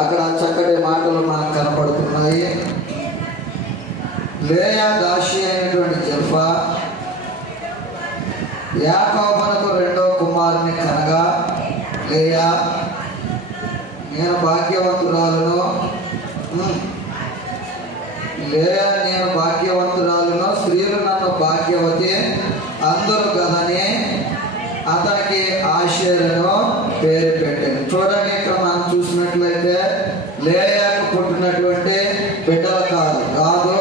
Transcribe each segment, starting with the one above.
అక్కడ చక్కటి మాటలు మనకు కనపడుతున్నాయి. లేయా దాసి అయినటువంటి జిల్పా యాకోబునకు రెండవ కుమారుని కనగా, లేయా నేను భాగ్యవంతురాలను, లేయా నేను భాగ్యవంతురాలను, స్త్రీలు నన్ను భాగ్యవతి అందరూ కదని అతనికి ఆషేరును పేరు పెట్టాను. చూడండి, ఇక్కడ మనం చూసినట్లయితే లేయాకు పుట్టినటువంటి బిడ్డలు కాదు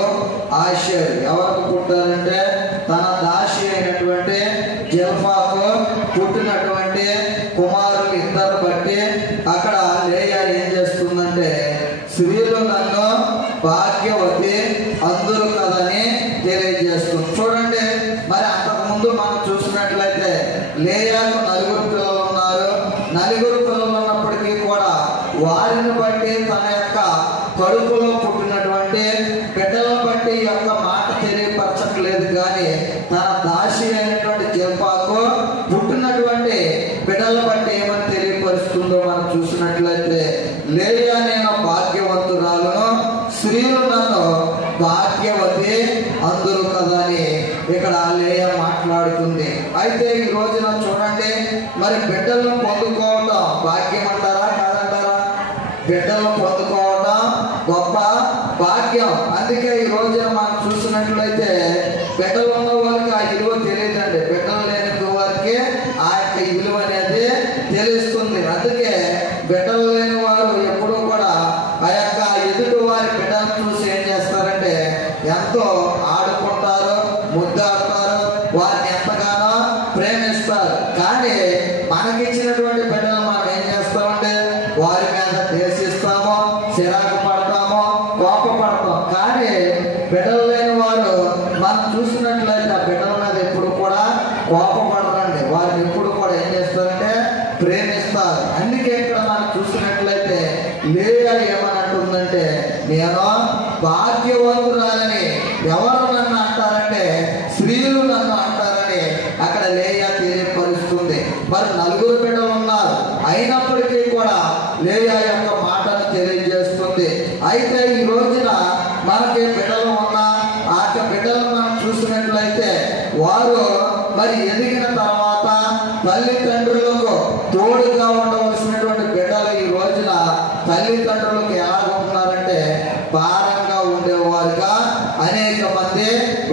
ఆషేరు. ఎవరికి పుట్టారంటే తన దాసి అయినటువంటి జిల్పాకు పుట్టినటువంటి కుమారులు ఇద్దరు బట్టి అక్కడ లేయా ఏం చేస్తుందంటే స్త్రీలు నన్ను భాగ్యవతి అందరూ కదని తెలియజేస్తుంది. చూడండి, మరి అంతకుముందు మనం చూసినట్లయితే లేయాకు నలుగురు పిల్లలు ఉన్నారు. నలుగురు పిల్లలు ఉన్నప్పటికీ కూడా వారిని బట్టి తన యొక్క కడుపులో పుట్టినటువంటి బిడ్డలను బట్టి ఈ యొక్క మాట తెలియపరచట్లేదు. కానీ తన దాసి అయినటువంటి జిల్పాకు పుట్టినటువంటి బిడ్డలను బట్టి ఏమని తెలియపరుస్తుందో మనం చూసినట్లయితే లేయా నేను భాగ్యవంతురాలను, స్త్రీలు నన్ను భాగ్యవతి అందరూ కదా అని ఇక్కడ లేయా మాట్లాడుతుంది. అయితే ఈ రోజున చూడండి, మరి బిడ్డలను పొందుకోవటం భాగ్యం అంటారా కాదంటారా? బిడ్డలను పొందుకోవటం గొప్ప భాగ్యం. అందుకే ఈ రోజున మనం చూసినట్లయితే బిడ్డలు ఉన్న వారికి ఆ విలువ తెలియదండి. బిడ్డలు లేని వారికి ఆ యొక్క విలువ అనేది తెలుస్తుంది. అందుకే బిడ్డలు లేని వారు ఎప్పుడూ కూడా ఆ యొక్క ఎదుటి వారి బిడ్డలను చూసి ఏం చేస్తారంటే ఎంతో ఆడుకుంటారు, ముద్దాడుతారు, వారిని ఎంతగానో ప్రేమిస్తారు. కానీ మనకిచ్చినటువంటి బిడ్డలు మనం ఏం చేస్తామంటే వారి మీద ద్వేషిస్తాము, చిరాకు పడతాము, కోపపడతాం. కానీ బిడ్డలు లేని వారు మనం చూసినట్లయితే ఆ బిడ్డల మీద ఎప్పుడు కూడా కోపపడరండి. వారిని ఎప్పుడు కూడా ఏం చేస్తారంటే ప్రేమిస్తారు. అందుకే ఇక్కడ మనం చూసినట్లయితే లేయా ఏమని అంటుందంటే నేను భాగ్యవంతురాలని. ఎవరు నన్ను అంటారంటే స్త్రీలు నన్ను అంటారని అక్కడ లేయా తెలియపరుస్తుంది. మరి నలుగురు బిడ్డలు ఉన్నారు, అయినప్పటికీ కూడా లేయా యొక్క మాటను తెలియజేస్తుంది. అయితే ఈ రోజున మనకి బిడ్డలు ఉన్న ఆ బిడ్డలను మనం చూసినట్లయితే వారు మరి ఎదిగిన తర్వాత తల్లిదండ్రులకు తోడుగా ఉండవలసినటువంటి బిడ్డలు ఈ రోజున తల్లిదండ్రులకు ఎలా ఉంటున్నారంటే భారంగా ఉండేవారుగా అనేక మంది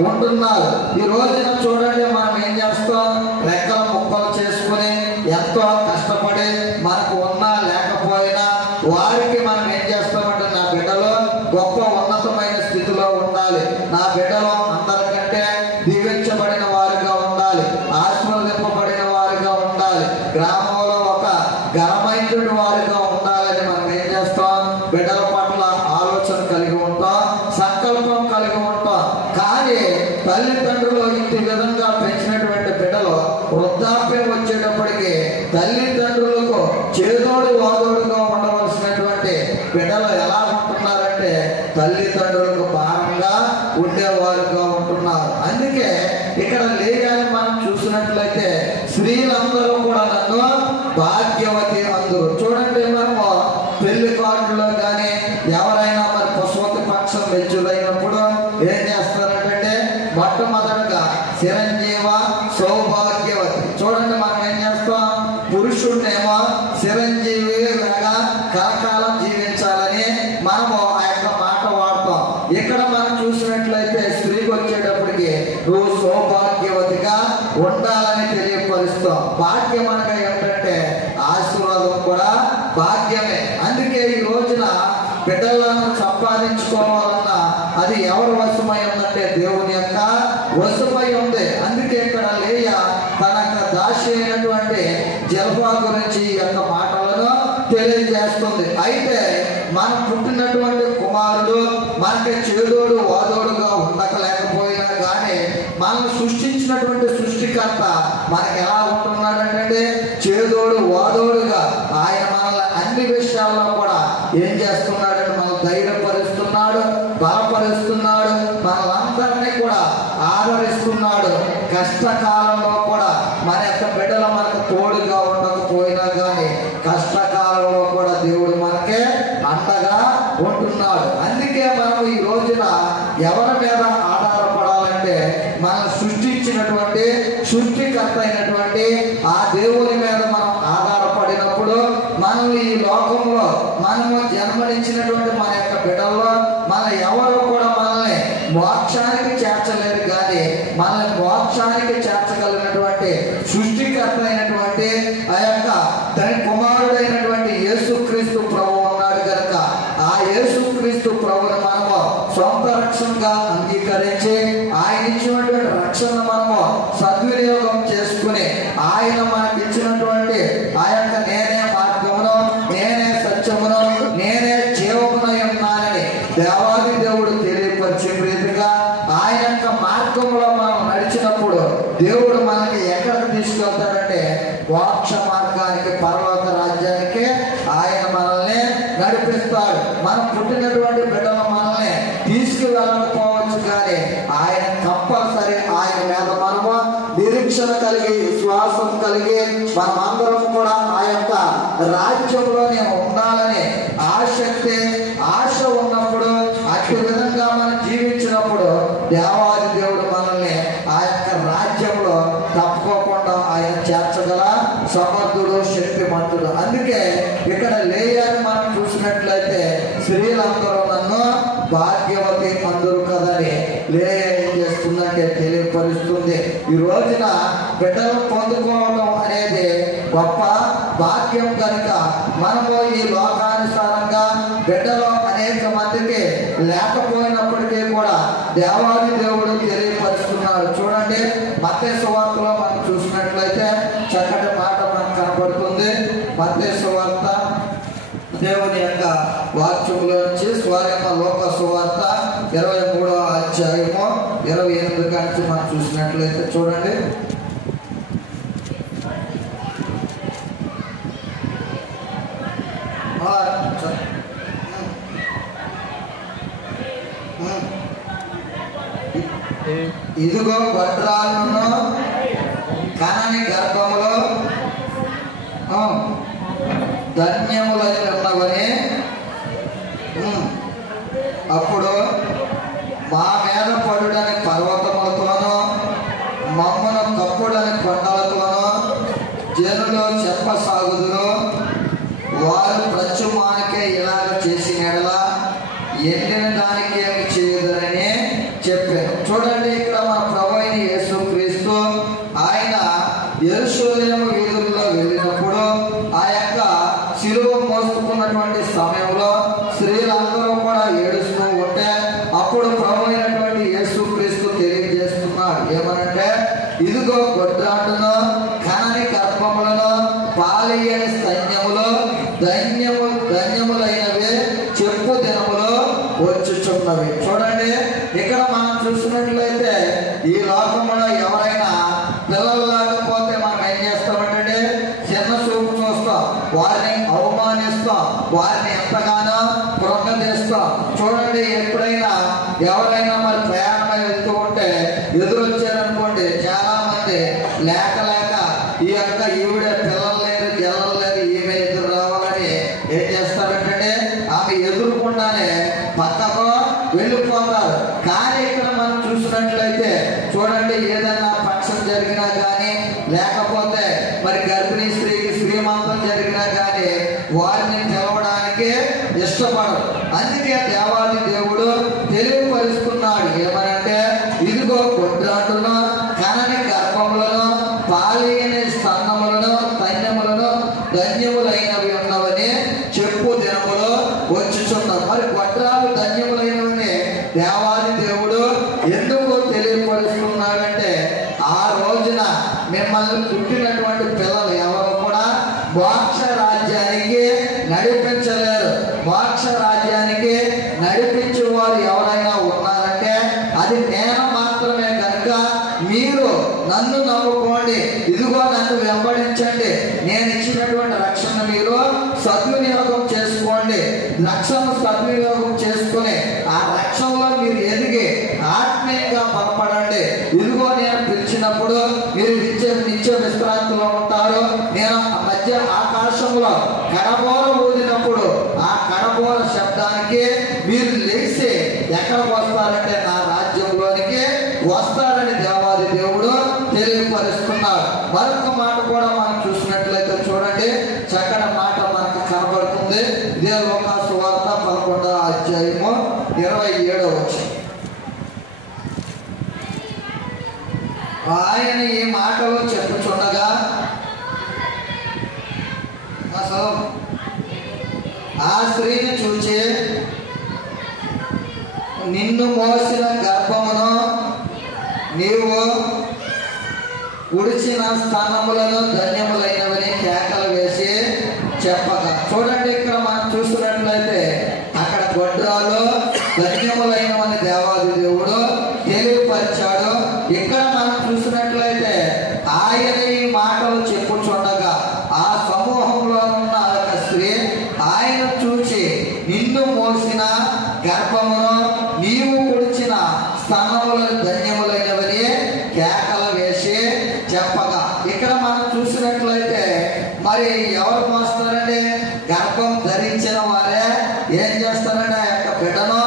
ఉంటున్నారు. ఈ రోజున చూడండి, మనం ఏం చేస్తాం, రెక్కల ముక్కలు చేసుకుని ఎంతో కష్టపడి మనకు ఉన్నా లేకపోయినా వారికి మనం ఏం చేస్తామంటే నా బిడ్డలు గొప్ప ఉన్నతమైన స్థితిలో ఉండాలి, నా బిడ్డలు అందరికంటే దీవించబడిన వారుగా ఉండాలి, ఆశీర్వదింపబడిన వారుగా ఉండాలి, గ్రామంలో ఒక ఘనమైన వారుగా ఉండాలని మనం ఏం చేస్తాం, బిడ్డల పట్ల ఆలోచన కలిగి ఉంటాం, సంకల్పం కలిగి ఉంటాం. కానీ తల్లిదండ్రులు ఇంటి విధంగా పెంచినటువంటి బిడ్డలు వృద్ధాప్యం వచ్చేటప్పటికి తల్లిదండ్రులకు చేదోడు వాదోడుగా ఉండవలసినటువంటి బిడ్డలు ఎలా ఉంటున్నారంటే తల్లిదండ్రులకు భారంగా ఉండేవారుగా ఉంటున్నారు. అందుకే ఇక్కడ లేయాని మనం చూసినట్లయితే స్త్రీలందరూ కూడా నన్ను భాగ్యవతి అందరూ. చూడండి, మనము పెళ్లి కార్డులో కానీ ఎవరైనా మరి పశుపతి పక్షం మెచ్చులైనప్పుడు ఏం చేస్తారంటే మొట్టమొదటిగా చిరంజీవ సౌభాగ్యవతి. చూడండి, మనం ఏం చేస్తాం, పురుషుడినేమో చిరంజీవి లాగా కలకాలం జీవించాలని మనము ఆ యొక్క మాట వాడతాం. ఇక్కడ మనం చూసినట్లయితే స్త్రీకి వచ్చేటప్పటికి నువ్వు సౌభాగ్యవతిగా ఉండాలని తెలియపరుస్తాం. భాగ్యం అనగా ఏంటంటే ఆశీర్వాదం కూడా భాగ్యమే. అందుకే ఈ రోజున బిడ్డలను సంపాదించుకోవాలన్నా అది ఎవరు వశమై ఉందంటే దేవుని యొక్క వశమై ఉంది. అందుకే ఇక్కడ లేయా తన యొక్క దాసి అయినటువంటి జిల్పా గురించి ఈ యొక్క మాటలను తెలియజేస్తుంది. అయితే మనం పుట్టినటువంటి కుమారుడు మనకి చేదోడు వాదోడుగా ఉండకలేకపోయినా కానీ మనం సృష్టించినటువంటి సృష్టికర్త మనకి ఎలా ఉంటున్నాడంటే చేదోడు వాదోడుగా ఆయన మనల్ని అన్ని విషయాల్లో కూడా ఏం చేస్తున్నాడంటే మనం ధైర్యపరుస్తున్నాడు, బలపరుస్తున్నాడు, మనలందరినీ కూడా ఆదరిస్తున్నాడు. కష్టకాలంలో కూడా మన యొక్క బిడ్డలు మనకు తోడుగా ఉండకపోయినా కానీ కష్టకాలంలో కూడా దేవుడు మనకే అండగా ఉంటున్నాడు. అందుకే మనం ఈ రోజున ఎవరి మీద ఆధారపడాలంటే మనం సృష్టించినటువంటి సృష్టికర్త అయినటువంటి ఆ దేవుని మీద మనం ఆధారపడినప్పుడు మనం ఈ లోకంలో మనము జన్మనిచ్చినటువంటి మన యొక్క బిడ్డల్లో మన ఎవరు కూడా మనల్ని మోక్షానికి చేర్చలేరు, కానీ మనల్ని మోక్షానికి చేర్చగలిగినటువంటి సృష్టికర్త అయినటువంటి ఆ యొక్క తన కుమారుడైనటువంటి యేసుక్రీస్తు ప్రభు ఉన్నాడు కనుక ఆ యేసుక్రీస్తు ప్రభుని మనము సొంత రక్షణగా అంగీకరించి ఆయన ఇచ్చినటువంటి రక్షణ మనము సద్వినియోగం చేసుకుని ఆయన మనకి ఇచ్చినటువంటి ఆ యొక్క నేనే మార్గమును, నేనే సత్యమును, నేనే జీవమునై ఉన్నానని దేవాది దేవుడు తెలియపరిచిన రీతిగా ఆయన యొక్క మార్గంలో మనం నడిచినప్పుడు దేవుడు మనకి ఎక్కడికి తీసుకెళ్తాడంటే మోక్ష మార్గానికి, పరలోక రాజ్యానికి ఆయన మనల్ని నడిపిస్తాడు. మనం పుట్టినటువంటి బిడ్డలు మనల్ని తీసుకువెళ్ళకపోవచ్చు, కానీ ఆయన కంపల్సరీ ఆయన మీద మనము నిరీక్షణ కలిగి విశ్వాసం కలిగి మనమందరం కూడా ఆ యొక్క రాజ్యంలోనే ఉండాలని ఆశ ఉన్నప్పుడు అట్టి విధంగా మనం జీవించినప్పుడు దేవాది దేవుడు మనల్ని ఆ యొక్క రాజ్యంలో తప్పుకోకుండా ఆయన చేర్చగల సమర్థుడు, శక్తిమంతుడు. అందుకే ఇక్కడ లేయాని మనం చూసినట్లయితే స్త్రీలందరూ నన్ను భాగ్యవతి అందరూ కదని లేయ ఏం చేస్తుందంటే తెలియపరుస్తుంది. ఈ రోజున బిడ్డలు పొందుకోవడం అనేది గొప్ప భాగ్యం కనుక మనము ఈ లోకానుసారంగా బిడ్డలు అనేక మందికి లేకపోయినప్పటికీ కూడా దేవాది దేవుడు తెలియపరుస్తున్నాడు. చూడండి, మత్తయి సువార్తలో మనం చూసినట్లయితే చక్కటి మాట మనకు కనబడుతుంది. మత్తయి సువార్త దేవుని యొక్క వాక్యములో నుంచి స్వరమ లోక సువార్త 23వ అధ్యాయము 28 నుంచి మనం చూసినట్లయితే చూడండి. ఇదిగో గొడ్రాలను కనని గర్భములో ధన్యములై ఉన్నవని, అప్పుడు మా మీద పడుడని పర్వతములతోనూ మమ్మను కప్పుడని కొండలతోనూ జనులు చెప్పసాగుదురు. వారు ప్రచుమానికే ఇలాగ చేసిన ఎడల ఎండిన దానికి ఏమి చేయదురని చెప్పారు. చూడండి, ఇక్కడ మన ప్రభు అయిన యేసుక్రీస్తు ఆయన యెరూషలేము వీధుల్లో వెళ్ళినప్పుడు ఆ యొక్క శిలువ మోసుకున్నటువంటి సమయంలో స్త్రీలందరూ కూడా ఏడుస్తూ ఉంటే అప్పుడు ప్రభు అయినటువంటి యేసుక్రీస్తు తెలియజేస్తున్నాడు ఏమనంటే, ఇదిగో గొడ్రాటును కనని గర్భములను పాలియని సైన్యములో ధన్యములైనవి చెప్పు దినములో వచ్చుచున్నవి. చూడండి, ఇక్కడ మనం చూసినట్లయితే ఈ లోకంలో ఎవరైనా పిల్లలు లేకపోతే మనం ఏం చేస్తామంటే చిన్న చూపు చూస్తాం, వారిని అవమానిస్తాం, వారిని ఎంతగానో కృంగదీస్తాం. చూడండి, ఎప్పుడైనా ఎవరైనా మరి ప్రయాణమై వెళ్తూ ఉంటే ఎదురొచ్చారనుకోండి, చాలా మంది లేక ఈ యొక్క ఈవిడ పిల్లలు లేదు, జల్లలు లేదు, ఈమె ఎదురు రావాలని ఏం చేస్తారంటే ఆమె ఎదురుకుండానే పక్కకు వెళ్ళిపోతారు. కానీ ఇక్కడ మనం చూసినట్లయితే చూడండి, ఏదన్నా ఫంక్షన్ జరిగినా కానీ లేకపోతే మరి గర్భిణీ స్త్రీకి శ్రీమంతం జరిగినా కానీ వారిని పిలవడానికి ఇష్టపడరు. అందుకే దేవాది దేవుడు తెలియపరుస్తున్నాడు ఏమనంటే, ఇదిగో గొడ్రాటును కనని గర్భములను పాలియని స్తనములను ధన్యములను ధన్యములైనవి ఉన్నవని చెప్పు దినములో వచ్చుచున్నాం. మరి గొడ్రాలు ధన్యములైనవని దేవాది దేవుడు ఎందుకు తెలియపరుస్తున్నాడంటే, ఆ రోజున మిమ్మల్ని పుట్టినటువంటి పిల్లలు ఎవరు కూడా మోక్ష రాజ్యానికి నడిపించలేరు. మోక్ష రాజ్యానికి నడిపించే వారు ఎవరైనా ఉన్నారంటే అది నేను మాత్రమే కనుక మీరు నన్ను నమ్ముకోండి, ఇదిగో నన్ను వెంబడించండి, నేను ఇచ్చినటువంటి రక్షణ మీరు సద్వినియోగం చేసుకోండి. రక్షణ సద్వినియోగం చేసుకుని ఆ రక్షణలో మీరు ఎదిగి ఆత్మీయంగా బలపడండి. ఇదిగో నేను పిలిచినప్పుడు మీరు నిత్య విశ్రాంతిలో ఉంటారు. నేను మధ్య ఆకాశంలో కడబోర ఊదినప్పుడు ఆ కడబోర ఆయన ఈ మాటలు చెప్పుచుండగా అసలు ఆ స్త్రీని చూచి, నిన్ను మోసిన గర్భమును నీవు ఉడిచిన స్థానములను ధన్యములైనవని కేకలు వేసి చెప్పగా. చూడండి, ఇక్కడ మనం చూస్తున్నట్లయితే అక్కడ గొడ్రాలు ధన్యములైనవని దేవాది దేవుడు తెలియపరిచాడు. ఇక్కడ మనం చూసినట్లయితే ఆయన ఈ మాటలు చెప్పుచుండగా ఆ సమూహంలో ఉన్న ఒక స్త్రీ ఆయన చూచి, నిన్ను మోసిన గర్భమును నీవు కుడిచిన స్థానములను ధన్యములైనవని కేకలు వేసి చెప్పగా. ఇక్కడ మనం చూసినట్లయితే మరి ఎవరు మోస్తారండి? గర్భం ధరించిన వారే ఏం చేస్తారంటే ఆ యొక్క బిడ్డను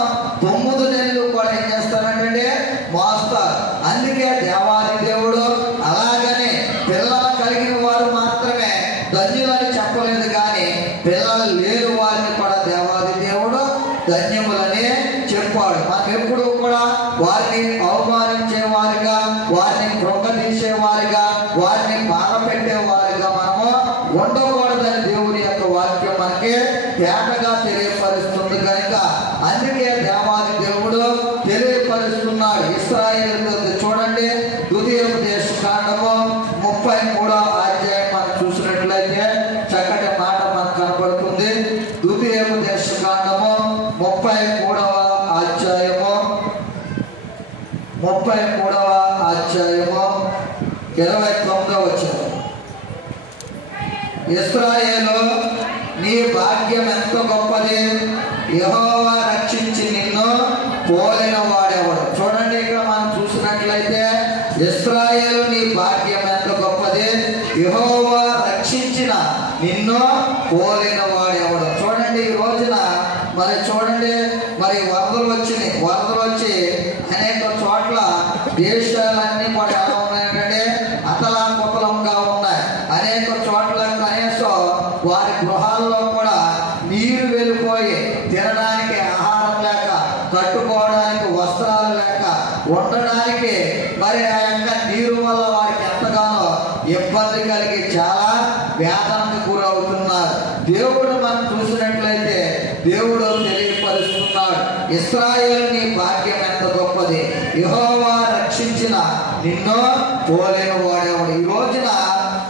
9 నెలలు కూడా ఏం చేస్తారంటే మోస్తారు. అందుకే దేవాది దేవుడు అలాగనే పిల్లలు కలిగిన వారు మాత్రమే ధన్యులని చెప్పలేదు, కానీ పిల్లలు లేని వారిని కూడా దేవాది దేవుడు ధన్యములని చెప్పాడు. మనం ఎప్పుడు కూడా వారిని అవమానించే వారిగా, వారిని కృంగదీసే వారిగా, వారిని బాధ పెట్టే వారిగా మనము ఉండకూడదని దేవుని యొక్క వాక్యం మనకి తేటగా తెలియపరుస్తుంది కనుక అందుకే దేవాది దేవుడు తెలియపరుస్తున్నాడు ఇశ్రాయేలుతో. చూడండి, ద్వితీయోపదేశకాండము 33వ అధ్యాయం మనం చూసినట్లయితే చక్కటి మాట మనకు కనబడుతుంది. ద్వితీయోపదేశకాండము 33వ అధ్యాయము 29వ వచనం. ఇశ్రాయేలు, నీ భాగ్యం ఎంత గొప్పది, యెహోవా రక్షించి నిన్ను పోలిన వాడెవడు. చూడండి, ఇక్కడ మనం చూసినట్లయితే ఇశ్రాయేలు, నీ భాగ్యం ఎంత గొప్పది, యెహోవా రక్షించిన నిన్ను పోలిన వాడెవడు. చూడండి, ఈ రోజున మరి చూడండి, మరి వరదలు వచ్చినాయి. వరదలు వచ్చి అనేక చోట్ల దేశాలన్నీ కూడా ఎలా ఉన్నాయంటే అతలాకుతలంగా ఉన్నాయి. అనేక చోట్ల కనీసం వారి గృహాల్లో కూడా నీరు వెళ్ళిపోయి తినడానికి ఆహారం లేక, కట్టుకోవడానికి వస్త్రాలు లేక, ఉండడానికి మరి ఆ యొక్క నీరు వల్ల వారికి ఎంతగానో ఇబ్బంది కలిగి చాలా వేదనకు గురవుతున్నారు. దేవుడు మనం చూసినట్లయితే దేవుడు తెలియపరుస్తున్నాడు, ఇశ్రాయేలు, నీ భాగ్యం ఎంత గొప్పది, యెహోవా రక్షించిన నిన్ను పోలిన వాడేవాడు. ఈ రోజున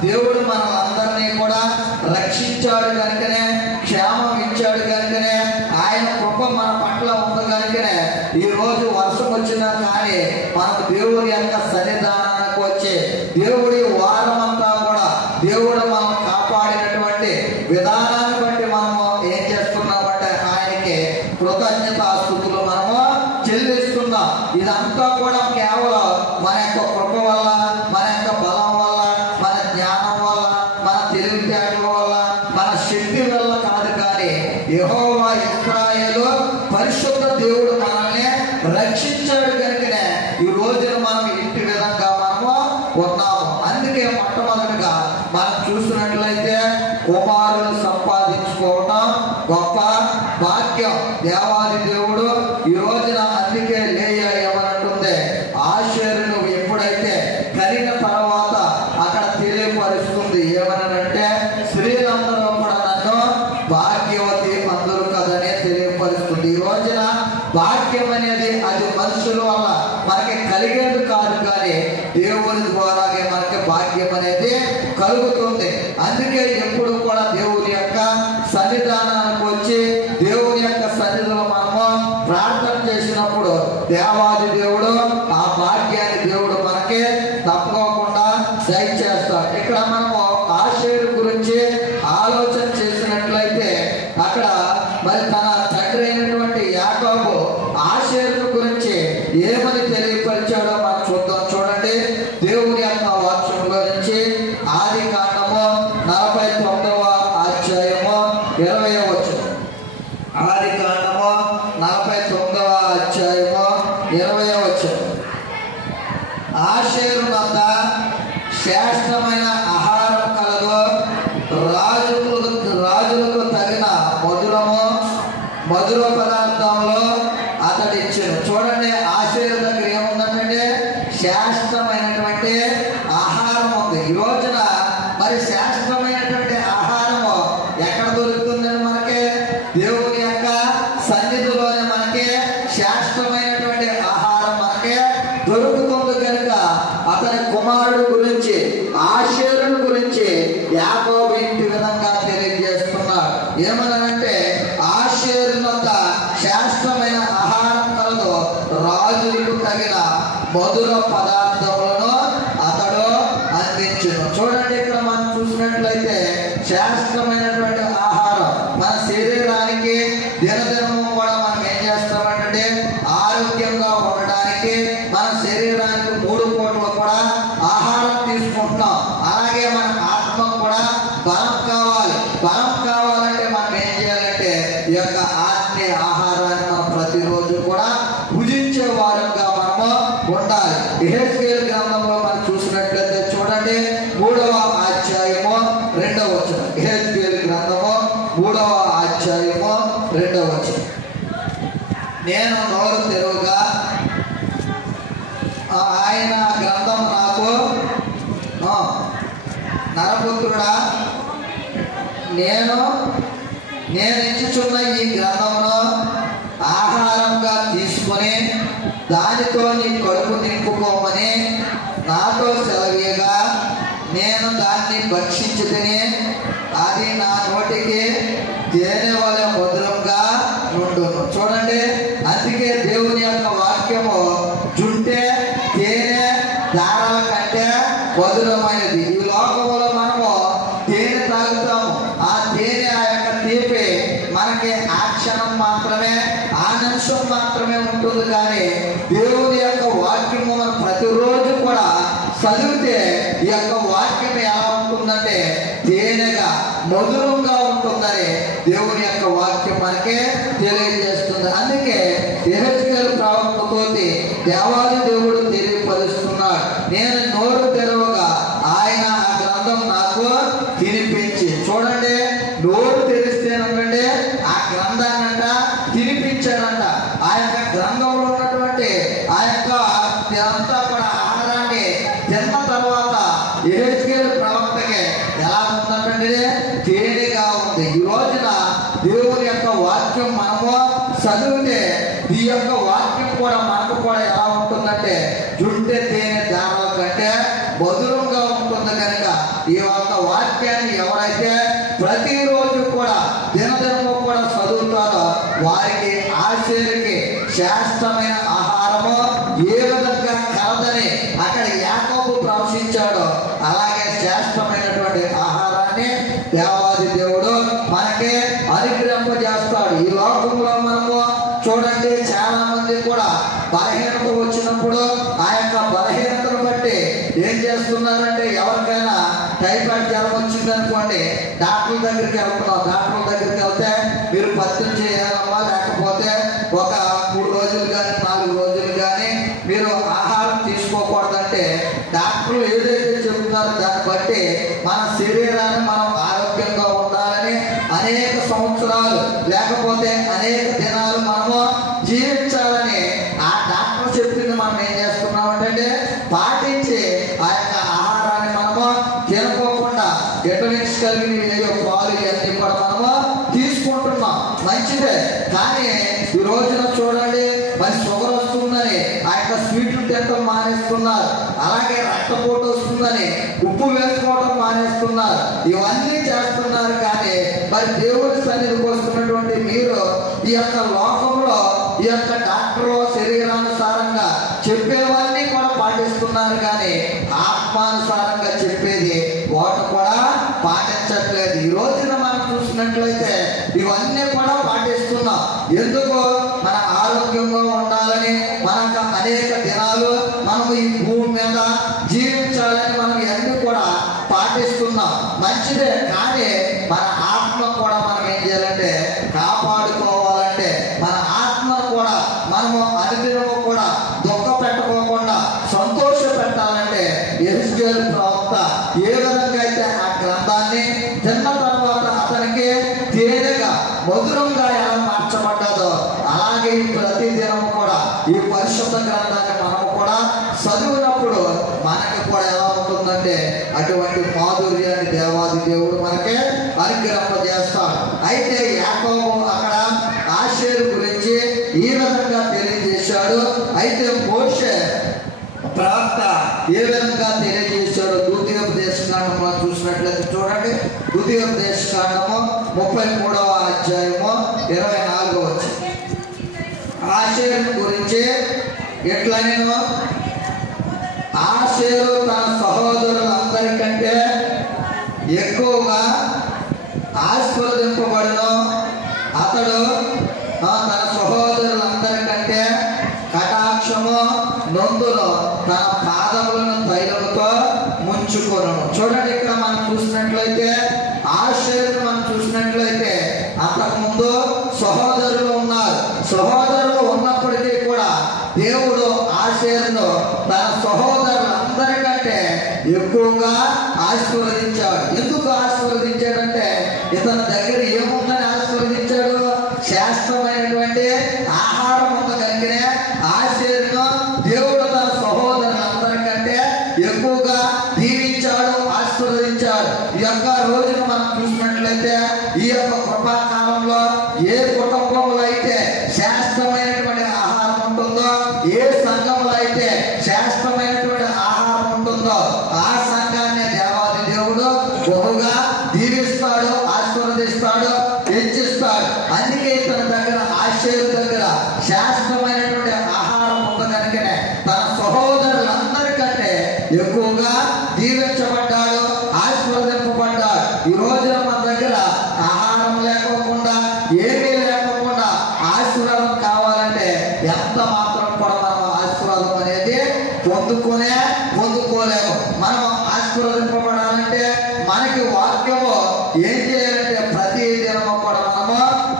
దేవుడు మనలందరినీ కూడా రక్షించాడు కనుకనే, క్షేమం ఇచ్చాడు కనుకనే, ఆయన కృప మన పట్ల ఉంది కనుకనే ఈ రోజు వర్షం వచ్చినా కానీ మనం దేవుడి యొక్క సన్నిధానానికి వచ్చి దేవుడి వారం అంతా కూడా దేవుడు మనం కాపాడినటువంటి విధానాన్ని బట్టి మనము ఏం చేస్తున్నామంటే ఆయనకి కృతజ్ఞతాస్తుతులు మనము చెల్లిస్తున్నాం. ఇదంతా కూడా కేవలం మన యొక్క కృప వల్ల, మన యొక్క బలం వల్ల, మన జ్ఞానం వల్ల, మన తెలివితేటల వల్ల, మన శక్తి వల్ల కాదు, కానీ యెహోవా ఇశ్రాయేలు పరిశుద్ధ దేవుడు మనల్ని రక్షించాడు కనుకనే ఈ రోజున మనం ఇంటి విధంగా మనము ఉన్నాము. అందుకే మొట్టమొదటిగా మనం చూసినట్లయితే కుమారులు సంపాదించుకోవటం గొప్ప భాగ్యం. దేవాది దేవుడు ఈ రోజున అందుకే లేయా ఏమనంటుంది, ఆషేరు నువ్వు ఎప్పుడైతే కలిగిన తర్వాత అక్కడ తెలియపరుస్తుంది ఏమనంటే, స్త్రీలందరూ కూడా నన్ను భాగ్యవతి అందరూ కదనే తెలియపరుస్తుంది. ఈ రోజున భాగ్యం అనేది అది మనుషుల వల్ల మనకి కలిగేది కాదు, కానీ దేవుని ద్వారాగే మనకి భాగ్యం అనేది కలుగుతుంది. అందుకే ఎప్పుడు కూడా దేవుని యొక్క సన్నిధానానికి వచ్చి దేవుని యొక్క సన్నిధిలో మనము ప్రార్థన చేసినప్పుడు దేవాది దేవుడు ఆ భాగ్యాన్ని దేవుడు మనకి తప్పకుండా దయచేస్తాడు. ఇక్కడ మనము ఆషేరు గురించి ఆలోచన చేసినట్లయితే అక్కడ మరి తన తండ్రి అయినటువంటి యాకోబు ఆషేరు గురించి ఏమని తెలియపరిచాడో మనం చూద్దాం. చూడండి, దేవుని యొక్క వాక్యం గురించి ఆదికాండము 49వ అధ్యాయము 20వ వచనం. ఆదికాండము 49వ అధ్యాయము 20వ వచనం. ఆషేరు వద్ద శ్రేష్టమైన ఆహారం కలదు, రాజులకు తగిన మధుర పదార్థంలో అతడిచ్చాను. చూడండి, ఆషేరు దగ్గర ఏముందంటే శ్రేష్టమైనటువంటి శ్రేష్టమైన ఆహారం కలదు, రాజులకు తగిన మధుర పదార్థములను అతడు అందించును. చూడండి, ఇక్కడ మనం చూసినట్లయితే శ్రేష్టమైనటువంటి ఆహారం మన శరీరానికి దినదినము కూడా మనం ఏం చేస్తామంటే ఆరోగ్యంగా ఉండడానికి మన శరీరానికి 3 పూటలు కూడా ఆహారం తీసుకుంటున్నాం. అలాగే మన ఆత్మ కూడా బలం కావాలి. బలం కావాలంటే మనం ఏం చేయాలంటే ఈ యొక్క ఆత్మీయ ఆహారాన్ని మనం ప్రతిరోజు కూడా భుజించే వారంగా మనము ఉండాలి. యెహెజ్కేలు గ్రంథంలో మనం చూసినట్లయితే చూడండి 3వ అధ్యాయము 2వ వచనం. యెహెజ్కేలు గ్రంథము 3వ అధ్యాయము 2వ వచనం. నేను నోరు తెరువుగా ఆయన గ్రంథం నాకు, నరపుత్రుడా, నేను ఇచ్చుచున్న ఈ గ్రంథమును ఆహారంగా తీసుకొని దానితో నీ కడుపు నింపుకోమని నాతో సెలవీయగా నేను దాన్ని భక్షించి తిని అది నా నోటికి తేనె వలె మధురంగా ఉండును. చూడండి, అందుకే దేవుని యొక్క వాక్యము జుంటే తేనె దారాల కంటే మధురమైనది. ఈ లోకంలో మనము తేనె తాగుతాము. ఆ తేనె ఆ యొక్క తీపి మనకి ఆ క్షణం మాత్రమే, ఆ నిమిషం మాత్రమే ఉంటుంది. కానీ దేవుని యొక్క వాక్యము మనం ప్రతిరోజు కూడా చదివితే ఈ యొక్క వాక్యం ఎలా ఉంటుందంటే తేనెగా మధురంగా ఉంటుందని దేవుని యొక్క వాక్యం మనకి తెలియజేస్తుంది. అందుకే యెహెజ్కేలు ప్రవక్తతో దేవాది దేవుడు తెలియపరుస్తున్నాడు. నేను నోరు తెరవగా ఆయన ఆ గ్రంథం నాకు తినిపించి. చూడండి, నోరు తెరిస్తేనంటే ఆ గ్రంథాన్నంట తినిపించాడంట. ఆ యొక్క గ్రంథంలో ఉన్నటువంటి ఆ యొక్క అంతా కూడా ఆహారాన్ని తిన్న తర్వాత యెహెజ్కేలు ప్రవక్తకి ఎలా ఉందంటే తేనెగా ఉంది. ఈ రోజున దేవుని యొక్క వాక్యం మనము చదివితే ఈ యొక్క వాక్యం కూడా మనకు కూడా ఎలా ఉంటుందంటే జుంటే తేనె దారాల కంటే మధురంగా ఉంటుంది. కనుక ఈ యొక్క వాక్యాన్ని ఎవరైతే ప్రతిరోజు కూడా దినదినము కూడా చదువుతారో వారికి ఆశీర్కి శ్రేష్టమైన ఆహారము ఏ విధంగా కలదని అక్కడ యాకోబు ప్రవశించాడో అలాగే శ్రేష్టమైనటువంటి ఆహారాన్ని దేవాది దేవుడు మనకి అనుగ్రహింపజేస్తాడు. ఈ లోకంలో మనము చూడండి, చాలా మంది కూడా బలహీనత వచ్చినప్పుడు ఆ యొక్క బలహీనతను బట్టి ఏం చేస్తున్నారంటే ఎవరికైనా టైఫాయిడ్ జ్వరం వచ్చిందనుకోండి, డాక్టర్ దగ్గరికి వెళ్తున్నాం. డాక్టర్ దగ్గరికి వెళ్తే మీరు పత్యం చేయాలమ్మా, లేకపోతే ఒక 3 రోజులు కానీ 4 రోజులు కానీ మీరు ఆహారం తీసుకోకూడదంటే డాక్టర్లు ఏదైతే చెబుతారో దాన్ని బట్టి మన శరీరాన్ని మనం ఆరోగ్యంగా ఉండాలని అనేక సంవత్సరాలు లేకపోతే అనేక దినాలు మనము జీవించాలని ఆ డాక్టర్ చెప్పింది మనం ఏం చేస్తున్నామంటే పాటించి ఆ యొక్క ఆహారాన్ని మనము తినకోకుండా విటమిన్స్ కలిగిన ఏదో పాలు ఇవన్నీ కూడా మనము తీసుకుంటున్నాం. మంచిదే, కానీ ఈ రోజున చూడండి మరి షుగర్ వస్తుందని ఆ యొక్క స్వీట్లు తినడం మానేస్తున్నారు. అలాగే రక్తపోటు వస్తుందని ఉప్పు వేసుకోవడం మానేస్తున్నారు. ఇవన్నీ చేస్తున్నారు. కానీ మరి దేవుడి సన్నిధికి వస్తున్నటువంటి మీరు ఈ యొక్క లోకంలో ఈ యొక్క డాక్టర్ శరీరానుసారంగా చెప్పేవన్నీ కూడా పాటిస్తున్నారు. కానీ ఆత్మానుసారంగా చెప్పేది వాటి కూడా పాటించట్లేదు. ఈ రోజున మనం చూసినట్లయితే ఇవన్నీ కూడా పాటిస్తున్నాం. ఎందుకు? మన ఆరోగ్యంగా ఉండాలని, మనకు అనేక దినాలు మనం ఈ భూమి మీద జీవించాలని మనం ఇవన్నీ కూడా పాటిస్తున్నాం. మంచిదే, కానీ మన ఆత్మ కూడా మనం ఏం చేయాలంటే కాపాడుకోవాలంటే మన ఆత్మ కూడా మనము అనుదినము కూడా దుఃఖ పెట్టుకోకుండా సంతోష పెట్టాలంటే యెహెజ్కేలు ప్రవక్త ఏ విధంగా అయితే ఆ గ్రంథాన్ని తిన్న తర్వాత అతనికి తేనెగా మధురంగా ఎలా మార్చబడ్డాదో అలాగే ప్రతి దినం కూడా ఈ పరిశుద్ధ గ్రంథాన్ని మనము కూడా చదివినప్పుడు మనకి కూడా ఎలా ఉంటుందంటే అటువంటి మాధుర్యాన్ని దేవాది దేవుడు మనకి అనుగ్రహింపజేస్తాడు. అయితే యాకోబు అక్కడ ఆషేరు గురించి ఈ విధంగా తెలియజేశాడు. అయితే మోషే ప్రవక్త ఏ విధంగా తెలియజేశాడు ద్వితీయోపదేశకాండంలో చూసినట్లయితే చూడండి. ద్వితీయోపదేశకాండము 33వ అధ్యాయము 24వ వచనం. ఆషేరు గురించి ఎట్లా నేను ఆషేరు తన సహోదరులందరికంటే ఎక్కువగా ఆశీర్వదింపబడును. అతడు తన సహోదరులందరికంటే కటాక్షము నొందును, తన పాదములను తైలముతో ముంచుకొను. చూడండి, ఇక్కడ మనం చూసినట్లయితే ఆషేరును మనం చూసినట్లయితే అంతకుముందు సహోదరులు ఉన్నారు. సహోదరులు ఉన్నప్పటికీ కూడా దేవుడు ఆషేరును తన సహోదరులందరికంటే ఎక్కువగా ఆశీర్వదించాడు. ఎందుకు ఆశీర్వదించాడంటే ఇతని దగ్గర ఏముందని ఆశీర్వదించాడు? శాస్త్రమైనటువంటి ఆహారం ఉన్న కనుకనే ఆషేరును దేవుడు తన సహోదరులందరికంటే ఎక్కువగా దీవించాడు, ఆశీర్వదించాడు. ఈ యొక్క రోజును మనం చూసినట్లయితే ఈ యొక్క కృపాకాలంలో ఏ కుటుంబంలో అయితే శాస్త్రమైనటువంటి ఆహారం ఉంటుందో, ఏ సంఘంలో అయితే శాస్త్రమైనటువంటి ఆహారం ఉంటుందో ఆ సంఘాన్ని దేవాది దేవుడు బహుగా దీవిస్తాడు, ఆశీర్వదిస్తాడు, హెచ్చిస్తాడు. అందుకే తన దగ్గర ఆషేరు దగ్గర శాస్త్రమైనటువంటి ఆహారం ఉంది కనుకనే తన సహోదరులందరికంటే ఎక్కువగా దీవించబడ్డాడు, ఆశీర్వదింపబడ్డాడు. ఈ రోజున మన దగ్గర ఆహారం లేకోకుండా, ఏమీ లేకోకుండా ఆశీర్వాదం కావాలంటే ఎంత మాత్రం కూడా మనం ఆశీర్వాదం అనేది పొందుకోలేము. మనం ఆశీర్వదింపబడాలంటే మనకి వాక్యము ఏం చేయాలంటే ప్రతి దినము కూడా మనము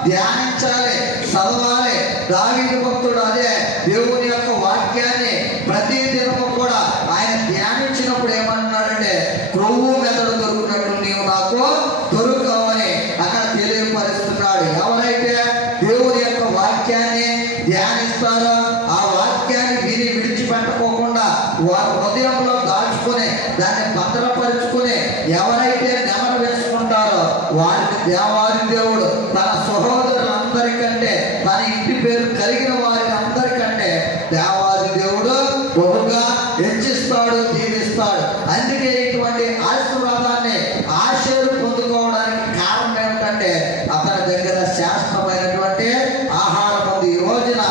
ధ్యానించాలి, చదవాలి. దావీదు భక్తుడు అదే దేవుని యొక్క వాక్యాన్ని ప్రతి దినము కూడా ఆయన ధ్యానించినప్పుడు ఏమన్నాడంటే, క్రొవ్వు మెదడు దొరుకున్నట్టు నీవు నాకు దొరుకుతావని అక్కడ తెలియపరుస్తున్నాడు. ఎవరైతే దేవుని యొక్క వాక్యాన్ని ధ్యానిస్తారో, ఆ వాక్యాన్ని విని విడిచిపెట్టుకోకుండా వారి హృదయంలో దాచుకుని దాన్ని భద్రపరుచుకుని ఎవరైతే నెమరు వేసుకుంటారో వారిని దేవాది దేవుడు తన సహోదరులందరికంటే, తన ఇంటి పేరు కలిగిన వారి అందరికంటే దేవాది దేవుడు బహుగా హెచ్చిస్తాడు, దీవిస్తాడు. అందుకే ఇటువంటి ఆశీర్వాదాన్ని ఆషేరు పొందుకోవడానికి కారణం ఏమిటంటే అతని దగ్గర శాస్త్రమైనటువంటి ఆహారం ఉంది. ఈ రోజున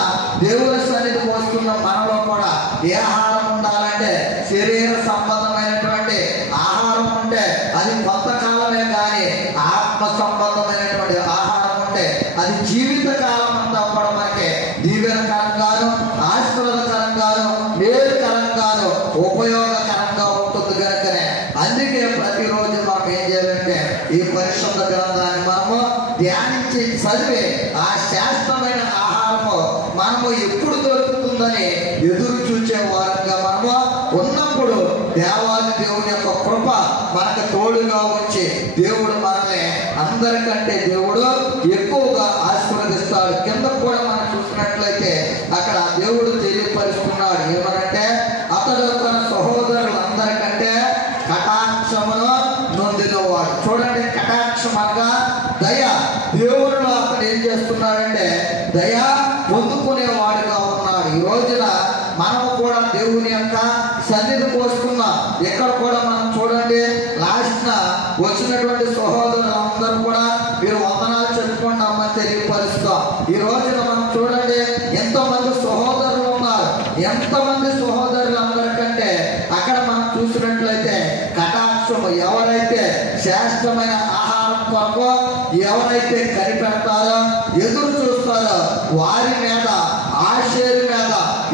దేవుని సన్నిధికి వస్తున్న మనలో కూడా ఏ ఆహారం ఉండాలంటే శరీర సంబంధమైనటువంటి ఆహారం ఉంటే అది కొంతకాలమే కానీ ఆత్మ సంబంధమైనటువంటి ఆహారం ఉంటే అది జీవిత కాలం అంతా కూడా మనకి దీవెనకరంగాను, ఆశీర్వాదకరంగాను, మేలుకరంగాను, ఉపయోగకరంగా ఉంటుంది కనుకనే అందుకే ప్రతిరోజు మనం ఏం చేయాలంటే ఈ పరిశుద్ధ గ్రంథాన్ని మనము ధ్యానించి చదివి ఆ శాస్త్రమైన ఆహారము మనము ఎప్పుడు దొరుకుతుందని ఎదురు చూచే వారంగా మనము ఉన్నప్పుడు దేవాది దేవుని యొక్క కృప మనకు తోడుగా వచ్చి దేవుడు మనల్ని అందరికంటే దేవుడు ఎక్కువగా ఆశీర్వదిస్తాడు. కింద కూడా మనం చూసినట్లయితే అక్కడ దేవుడు తెలియపరుస్తున్నాడు ఏమనంటే, అతడు తన సహోదరులందరికంటే కటాక్షమును నొందినవాడు. చూడండి, కటాక్షం అనగా దయ. దేవుడిలో అతడు ఏం చేస్తున్నాడంటే దయ పొందుకునేవాడుగా ఉన్నాడు. ఈ రోజున మనము కూడా దేవుని యొక్క సన్నిధికి వస్తున్నాం. ఎక్కడ కూడా మనం చూడండి, లాస్ట్ వచ్చినటువంటి సహోదరులందరూ కూడా మీరు వందనాలు చెప్పుకుంటామని తెలియపరుస్తాం. ఈ రోజున మనం చూడండి, ఎంతో మంది సహోదరులు ఉన్నారు. ఎంతమంది సహోదరులందరికంటే అక్కడ మనం చూసినట్లయితే కటాక్షము ఎవరైతే శాస్త్రమైన ఆహారం కొరకు ఎవరైతే కనిపెడతారో, ఎదురు చూస్తారో వారి మీద, ఆషేరు మీద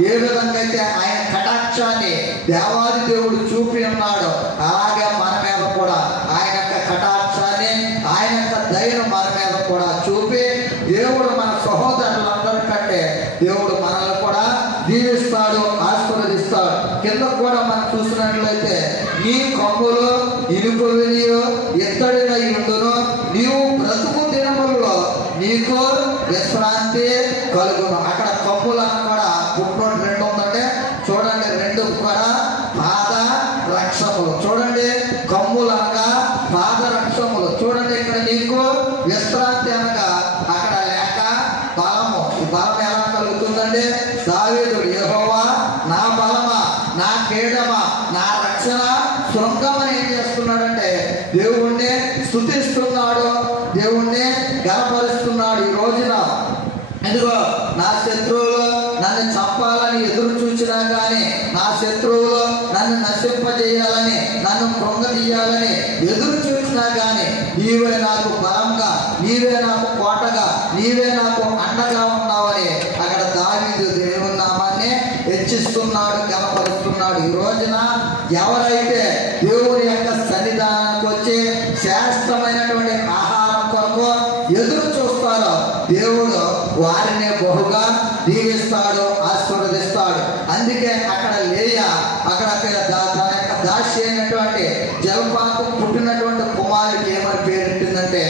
ఏ విధంగా అయితే ఆయన కటాక్షాన్ని దేవాది దేవుడు చూపి ఉన్నాడు, అలాగే మన మీద కూడా ఆయన యొక్క కటాక్షాన్ని, ఆయన యొక్క దయను మన మీద కూడా చూపి దేవుడు మన సహోదరులందరికంటే దేవుడు మనల్ని కూడా దీవిస్తాడు, ఆశీర్వదిస్తాడు. కింద కూడా మనం చూసినట్లయితే నీ కొమ్ములు ఇనుపవినియు ఇత్తడినై ఉండును, నీవు బ్రతుకు దినములలో నీకు విశ్రాంతి కలుగును. అక్కడ కొమ్ములను కూడా పుట్టినోడు రెండు ఉందంటే చూడండి, రెండు కూడా పాద రక్షములు. చూడండి, కొమ్ములు అనగా పాద రక్షములు. చూడండి, ఇక్కడ నీకు విశ్రాంతి అనగా అక్కడ లేక బలము. ఈ బలం ఎలా కలుగుతుందండి? దావీదు యెహోవా నా బలమా, నా కేడమా, నా రక్షణ శృంగమని ఏం చేస్తున్నాడంటే దేవుణ్ణి స్తుతిస్తున్నాడు, దేవుణ్ణి గణపరుస్తున్నాడు. ఈ రోజున ఇదిగో నా శత్రువులు నన్ను చంపాలని ఎదురు చూసినా కానీ, నా శత్రువులు నన్ను నశింపజేయాలని, నన్ను కృంగతీయాలని ఎదురు చూసినా కానీ, నీవే నాకు బలంగా, నీవే నాకు కోటగా, నీవే నాకు అండగా ఉన్నావని అక్కడ దావీదు దేవుని నామాన్ని హెచ్చిస్తున్నాడు, కనపరుస్తున్నాడు. ఈ రోజున ఎవరైతే దేవుని యొక్క సన్నిధానానికి వచ్చి శ్రేష్టమైనటువంటి ఆహారం కొరకు ఎదురు చూస్తారో దేవుడు వారిని బహుగా దీవిస్తాడు, ఆశీర్వదిస్తాడు. అందుకే అక్కడ లేయ తన యొక్క దాసి అయినటువంటి జల్పాకు పుట్టినటువంటి కుమారుడికి ఏమని పేరు పెట్టిందంటే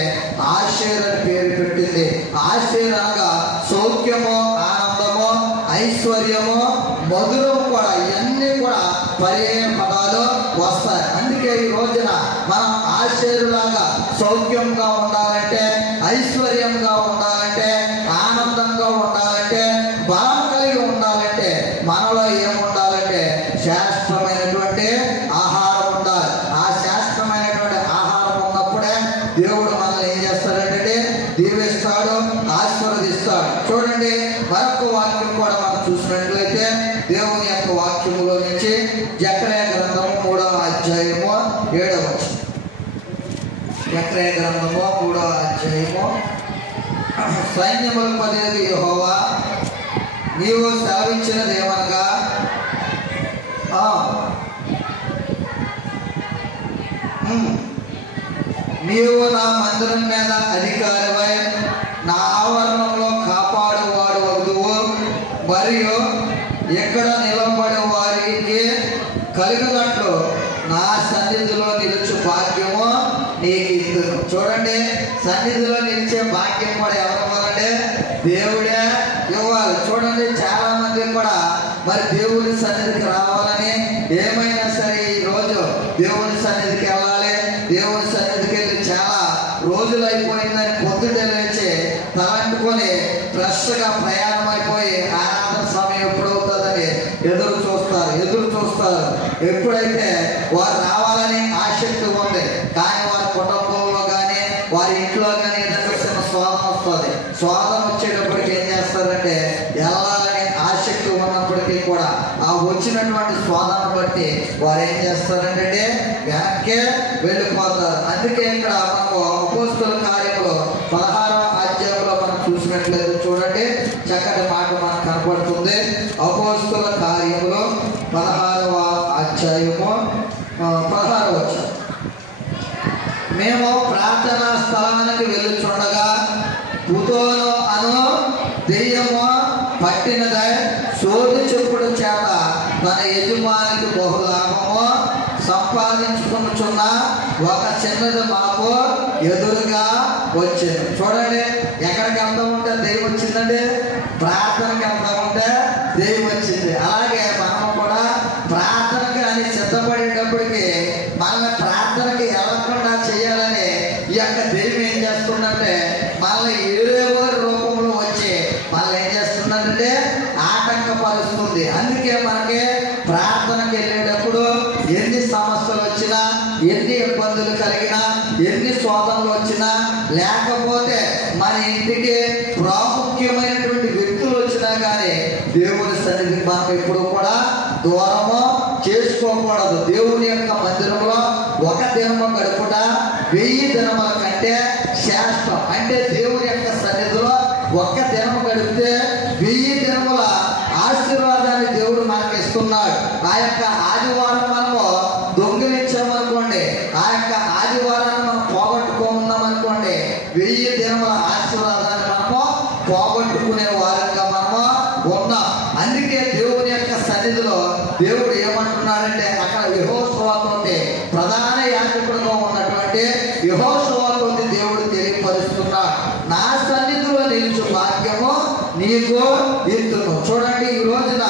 ఆషేర్ అని పేరు పెట్టింది. ఆషేర్ అనగా సౌఖ్యము, ఆనందము, ఐశ్వర్యము, మధురం కూడా, ఇవన్నీ కూడా పర్యాయ పదాలు వస్తాయి. అందుకే ఈ రోజున మనం ఆశ్చర్యలాగా సౌఖ్యంగా ఉండాలంటే, ఐశ్వర్యంగా ఉండాలంటే, ఆనందంగా ఉండాలంటే, బలం కలిగి ఉండాలంటే మనలో ఏముండాలంటే శాస్త్రమైనటువంటి ఆహారం ఉండాలి. ఆ శాస్త్రమైనటువంటి ఆహారం ఉన్నప్పుడే దేవుడు మనల్ని ఏం చేస్తాడంటే దీవిస్తాడు, ఆశీర్వదిస్తాడు. చూడండి, మరొక వాక్యం కూడా మనం చూసినట్లయితే దేవుని యొక్క వాక్యములో నుంచి జకర్యా గ్రంథము 3వ అధ్యాయము 7వ వచనం. జకర్యా గ్రంథము 3వ అధ్యాయము. సైన్యములకు అధిపతి యెహోవా నీవు సెలవిచ్చినదేమనగా, నీవు నా మందిరం మీద అధికారివై నా ఆవరణంలో కాపాడువాడు వదువు, మరియు ఎక్కడ నిలబడే వారికి కలిగినట్లు నా సన్నిధిలో నిలుచు భాగ్యము నీకు ఇద్దును. చూడండి, సన్నిధిలో నిలిచే భాగ్యం కూడా ఎవరు ఇవ్వాలంటే దేవుడే ఇవ్వాలి. చూడండి, చాలా మంది కూడా మరి దేవుని సన్నిధికి రావాలని, ఏమైనా సరే ఈ రోజు దేవుని సన్నిధికి వెళ్ళాలి, దేవుని సన్నిధికి వెళ్ళి చాలా రోజులు అయిపోయిందని పొద్దుటే లేచి తలంటుకొని ఫ్రెష్గా ప్రయాణం అయిపోయి ఆరాధన సమయం ఎప్పుడవుతుందని ఎదురు చూస్తారు. ఎప్పుడైతే వారు రావాలని ఆసక్తి ఉంది, కానీ వారి కుటుంబంలో కానీ వారి ఇంట్లో కానీ ఏదైనా చిన్న స్వాదం వస్తుంది. స్వాదం వచ్చేటప్పటికి ఏం చేస్తారంటే వెళ్ళాలని ఆసక్తి ఉన్నప్పటికీ కూడా ఆ వచ్చినటువంటి స్వాదాన్ని బట్టి వారు ఏం చేస్తారంటే వెనక్కే వెళ్ళిపోతారు. అందుకే ఇక్కడ మనకు అపోస్తలుల కార్యములు 16వ అధ్యాయంలో మనం చూసినట్లయితే చూడండి, చక్కటి మాట మనకు కనపడుతుంది. అపోస్తలుల కార్యములు 16వ అధ్యాయము 16వ వచనం. మేము ప్రార్థనా స్థలానికి వెళ్ళుచుండగా పుతోను అను దెయ్యము పట్టినదై సోది చెప్పుడు చేత తన యజమానికి బహులాభము సంపాదించుకున్న ఒక చిన్నది మాకు ఎదురుగా వచ్చింది. చూడండి, ఎక్కడికి వెళ్తా ఉంటే దెయ్యం వచ్చిందండి, ప్రార్థనకి వెళ్తా ఉంటే దెయ్యం వచ్చింది. అలాగే మనం కూడా ప్రార్థనకి అని సిద్ధపడేటప్పటికి మన ప్రార్థనకి వెళ్ళకుండా చేయాలని ఈ యొక్క దెయ్యం ఏం చేస్తుందంటే మనల్ని ఏదో రూపంలో వచ్చి మనల్ని ఏం చేస్తుందంటే ఆటంకపరుస్తుంది. అందుకే మనకి ప్రార్థనకి వెళ్ళేటప్పుడు ఎన్ని సమస్యలు వచ్చినా, ఎన్ని ఇబ్బందులు కలిగినా, ఎన్ని శోధనలు వచ్చినా, లేకపోతే మన ఇంటికి ప్రాముఖ్యమైనటువంటి వ్యక్తులు వచ్చినా కానీ దేవుని సన్నిధికి మనం ఎప్పుడు కూడా దూరము చేసుకోకూడదు. దేవుని యొక్క మందిరంలో ఒక దినము గడుపుట 1000 దినముల కంటే శ్రేష్టం. అంటే దేవుని యొక్క సన్నిధిలో ఒక్క దినము గడిపితే 1000 దినముల ఆశీర్వాదాన్ని దేవుడు మనకి ఇస్తున్నాడు. ఆ యొక్క ఆదివారం మనము దొంగిలించామనుకోండి, ఆ యొక్క ఆదివారాన్ని మనం పోగొట్టుకున్నామనుకోండి, 1000 దినముల ఆశీర్వాదాన్ని మనము పోగొట్టుకునే వారంగా మనము ఉన్నాం. అందుకే దేవుని యొక్క సన్నిధిలో దేవుడు ఏమంటున్నాడంటే అక్కడ యెహోషువతోటి ప్రధాన యాజకుడుగా ఉన్నటువంటి యెహోషువతోటి దేవుడు తెలియపరుస్తున్నాడు, నా సన్నిధిలో నిలుచు భాగ్యము నీకు ఇద్దును. చూడండి, ఈ రోజున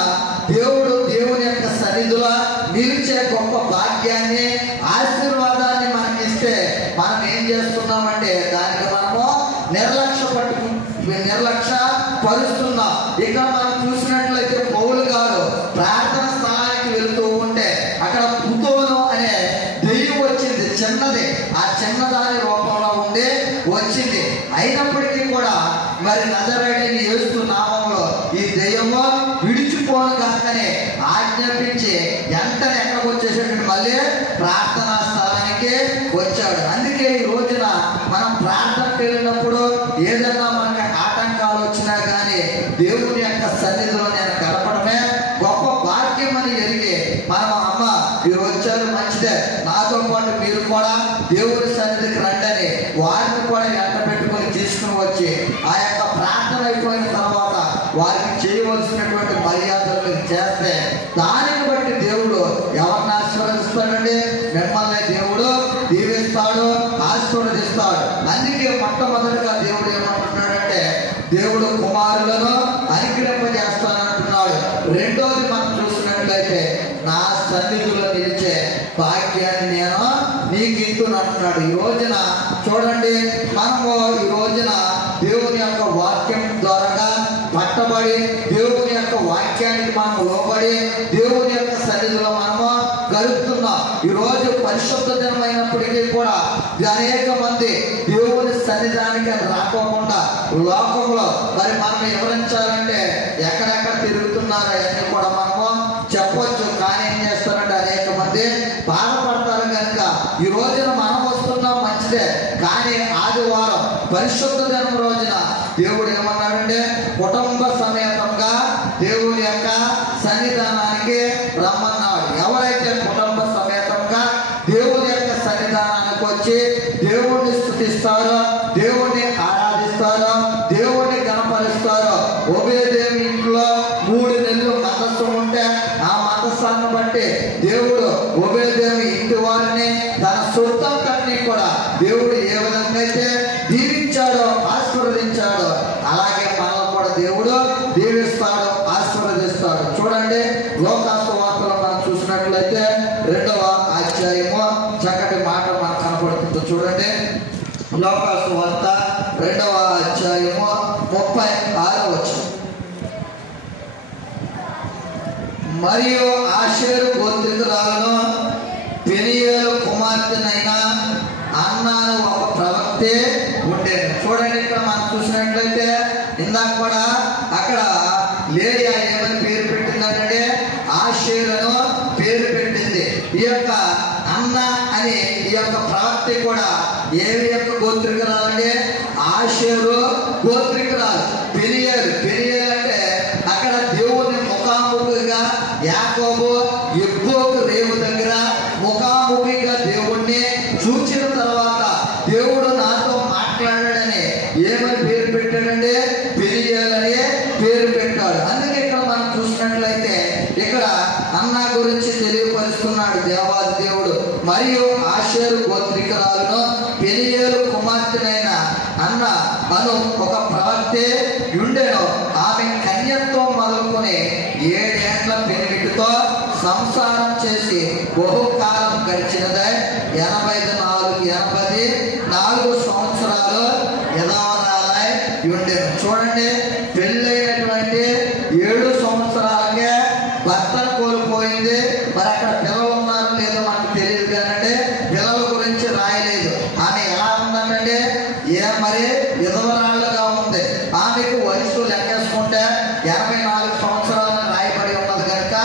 దేవుని యొక్క సన్నిధిలో నిలిచే గొప్ప భాగ్యాన్ని, ఆశీర్వాదాన్ని మనకిస్తే మనం ఏం చేస్తున్నామంటే దానికి మనము నిర్లక్ష్య పరుస్తున్నాం. ఇక్కడ మనం చూసినట్లయితే పౌలు గారు ప్రార్థన స్థలానికి వెళుతూ ఉంటే అక్కడ పుతోను అనే దెయ్యం వచ్చింది, చిన్నది. ఆ చిన్నదాని రూపంలో ఉండి వచ్చింది. అయినప్పటికీ కూడా మరి నజరేయుడైన యేసు నామములో ఈ దెయ్యము దేవుని యొక్క సన్నిధిలో నేను గడపడమే గొప్ప భాగ్యం అని ఎరిగి మనం అమ్మ మీరు వచ్చారు మంచిదే, నాతో పాటు మీరు కూడా దేవుని సన్నిధికి రండి అని వారిని కూడా ఎంట పెట్టుకొని తీసుకుని వచ్చి ఆ యొక్క ప్రార్థన అయిపోయిన తర్వాత వారికి చేయవలసినటువంటి మర్యాదలు చేస్తే దానిని బట్టి దేవుడు ఎవరిని ఆశీర్వదిస్తాడండి? మిమ్మల్ని దేవుడు దీవిస్తాడు, ఆశీర్వదిస్తాడు. అందుకే మొట్టమొదటిగా దేవుడు ఏమంటున్నాడంటే దేవుడు కుమారులను అనుగ్రహింపజేస్తానంటున్నాడు. రెండోది మనం చూసినట్లయితే నా సన్నిధిలో నిలిచే భాగ్యాన్ని నేను నీకు ఇస్తున్నాడు. ఈ రోజున చూడండి, మనము ఈ రోజున దేవుని యొక్క వాక్యం ద్వారా పట్టబడి దేవుని యొక్క వాక్యానికి మనం లోబడి దేవుని యొక్క సన్నిధిలో మనము గడుపుతున్నాం. ఈ రోజు పరిశుద్ధ దినమైనప్పటికీ కూడా అనేక మంది దేవుని సన్నిధానికి రాకోకుండా లోకంలో మరి మనం వివరించాలంటే ఎక్కడెక్కడ తిరుగుతున్నారో అవన్నీ కూడా మనము చెప్పొచ్చు. కానీ ఏం చేస్తారంటే అనేక మంది బాధపడతారు కనుక ఈ రోజున మనం వస్తున్నాం మంచిదే, కానీ ఆదివారం పరిశుద్ధ దినం రోజున దేవుడు ఏమన్నాడంటే కుటుంబ సమేతంగా దేవుని యొక్క సన్నిధానానికి రమ్మన్నాడు. ఎవరైతే కుటుంబ సమేతంగా దేవుని యొక్క సన్నిధానానికి వచ్చి దేవుణ్ణి స్తుతిస్తారో, దేవుణ్ణి ఆరాధిస్తారో, దేవుణ్ణి గణపరుస్తారో, ఓబేదేవి ఇంట్లో 3 నెలలు మందస్సు ఉంటే ఆ మందస్సాన్ని బట్టి దేవుడు ఓబేదేవి ఇంటి వారిని తన సొంతంతని కూడా దేవుడు ఏ విధంగా అయితే దీవించాడో ఆశీర్వదించాడో అలాగే మనల్ని కూడా దేవుడు దీవిస్తాడు, ఆశీర్వదిస్తాడు. చూడండి, లోకాసు వార్తలో మనం చూసినట్లయితే 2వ అధ్యాయము చక్కటి మాట మనకు కనపడుతుంది. చూడండి, లోకాసు వార్త 2వ అధ్యాయము 36వ వచనం. మరియు ఆషేరు గోత్రికురాలను పెనియేలు కుమార్తెనైన అన్నాను ఒక ప్రవక్తే ఉండేది. చూడండి, ఇక్కడ మనం చూసినట్లయితే ఇందాక కూడా అక్కడ లేయా ఏమని పేరు పెట్టిందంటే ఆషేరును పేరు పెట్టింది. ఈ యొక్క అన్న అని ఈ యొక్క ప్రవక్త కూడా ఏమి యొక్క గోత్రికురాలంటే ఆషేరు గోత్రికురాలు. పెనియేలు అంటే అక్కడ దేవుని ముఖాముఖిగా యాకోబు ఎబ్బోకు రేవు దగ్గర ముఖాముఖిగా దేవుణ్ణి చూచిన తర్వాత దేవుడు నాతో మాట్లాడాడని ఏమని పేరు పెట్టాడంటే పెనియేలని పేరు పెట్టాడు. అందుకే ఇక్కడ మనం చూసినట్లయితే ఇక్కడ అన్న గురించి తెలియపరుస్తున్నాడు దేవాది దేవుడు. మరియు ఆషేరు గోత్రికురాలను పెనియేలు కుమార్తెనైన అన్న అను ఒక ప్రవక్తే ఉండెను. ఆమె కన్యత్వం మొదలుకొని 7 ఏళ్ల పెనిమిటితో సంసారం చేసి బహుకాలం గడిచినదే 84 సంవత్సరాలు యథావరాలై ఉండెను. చూడండి, పెళ్ళైనటువంటి 7 సంవత్సరాలకే భర్తను కోల్పోయింది. మరి అక్కడ పిల్లలు ఉన్నారో లేదో మనకు తెలియదు, కానీ పిల్లల గురించి రాయలేదు. ఆమె ఎలా ఉందంటే మరి విధవరాళ్ళుగా ఉంది. ఆమెకు వయసు లెక్కేసుకుంటే 84 సంవత్సరాలను రాయబడి ఉన్నది కనుక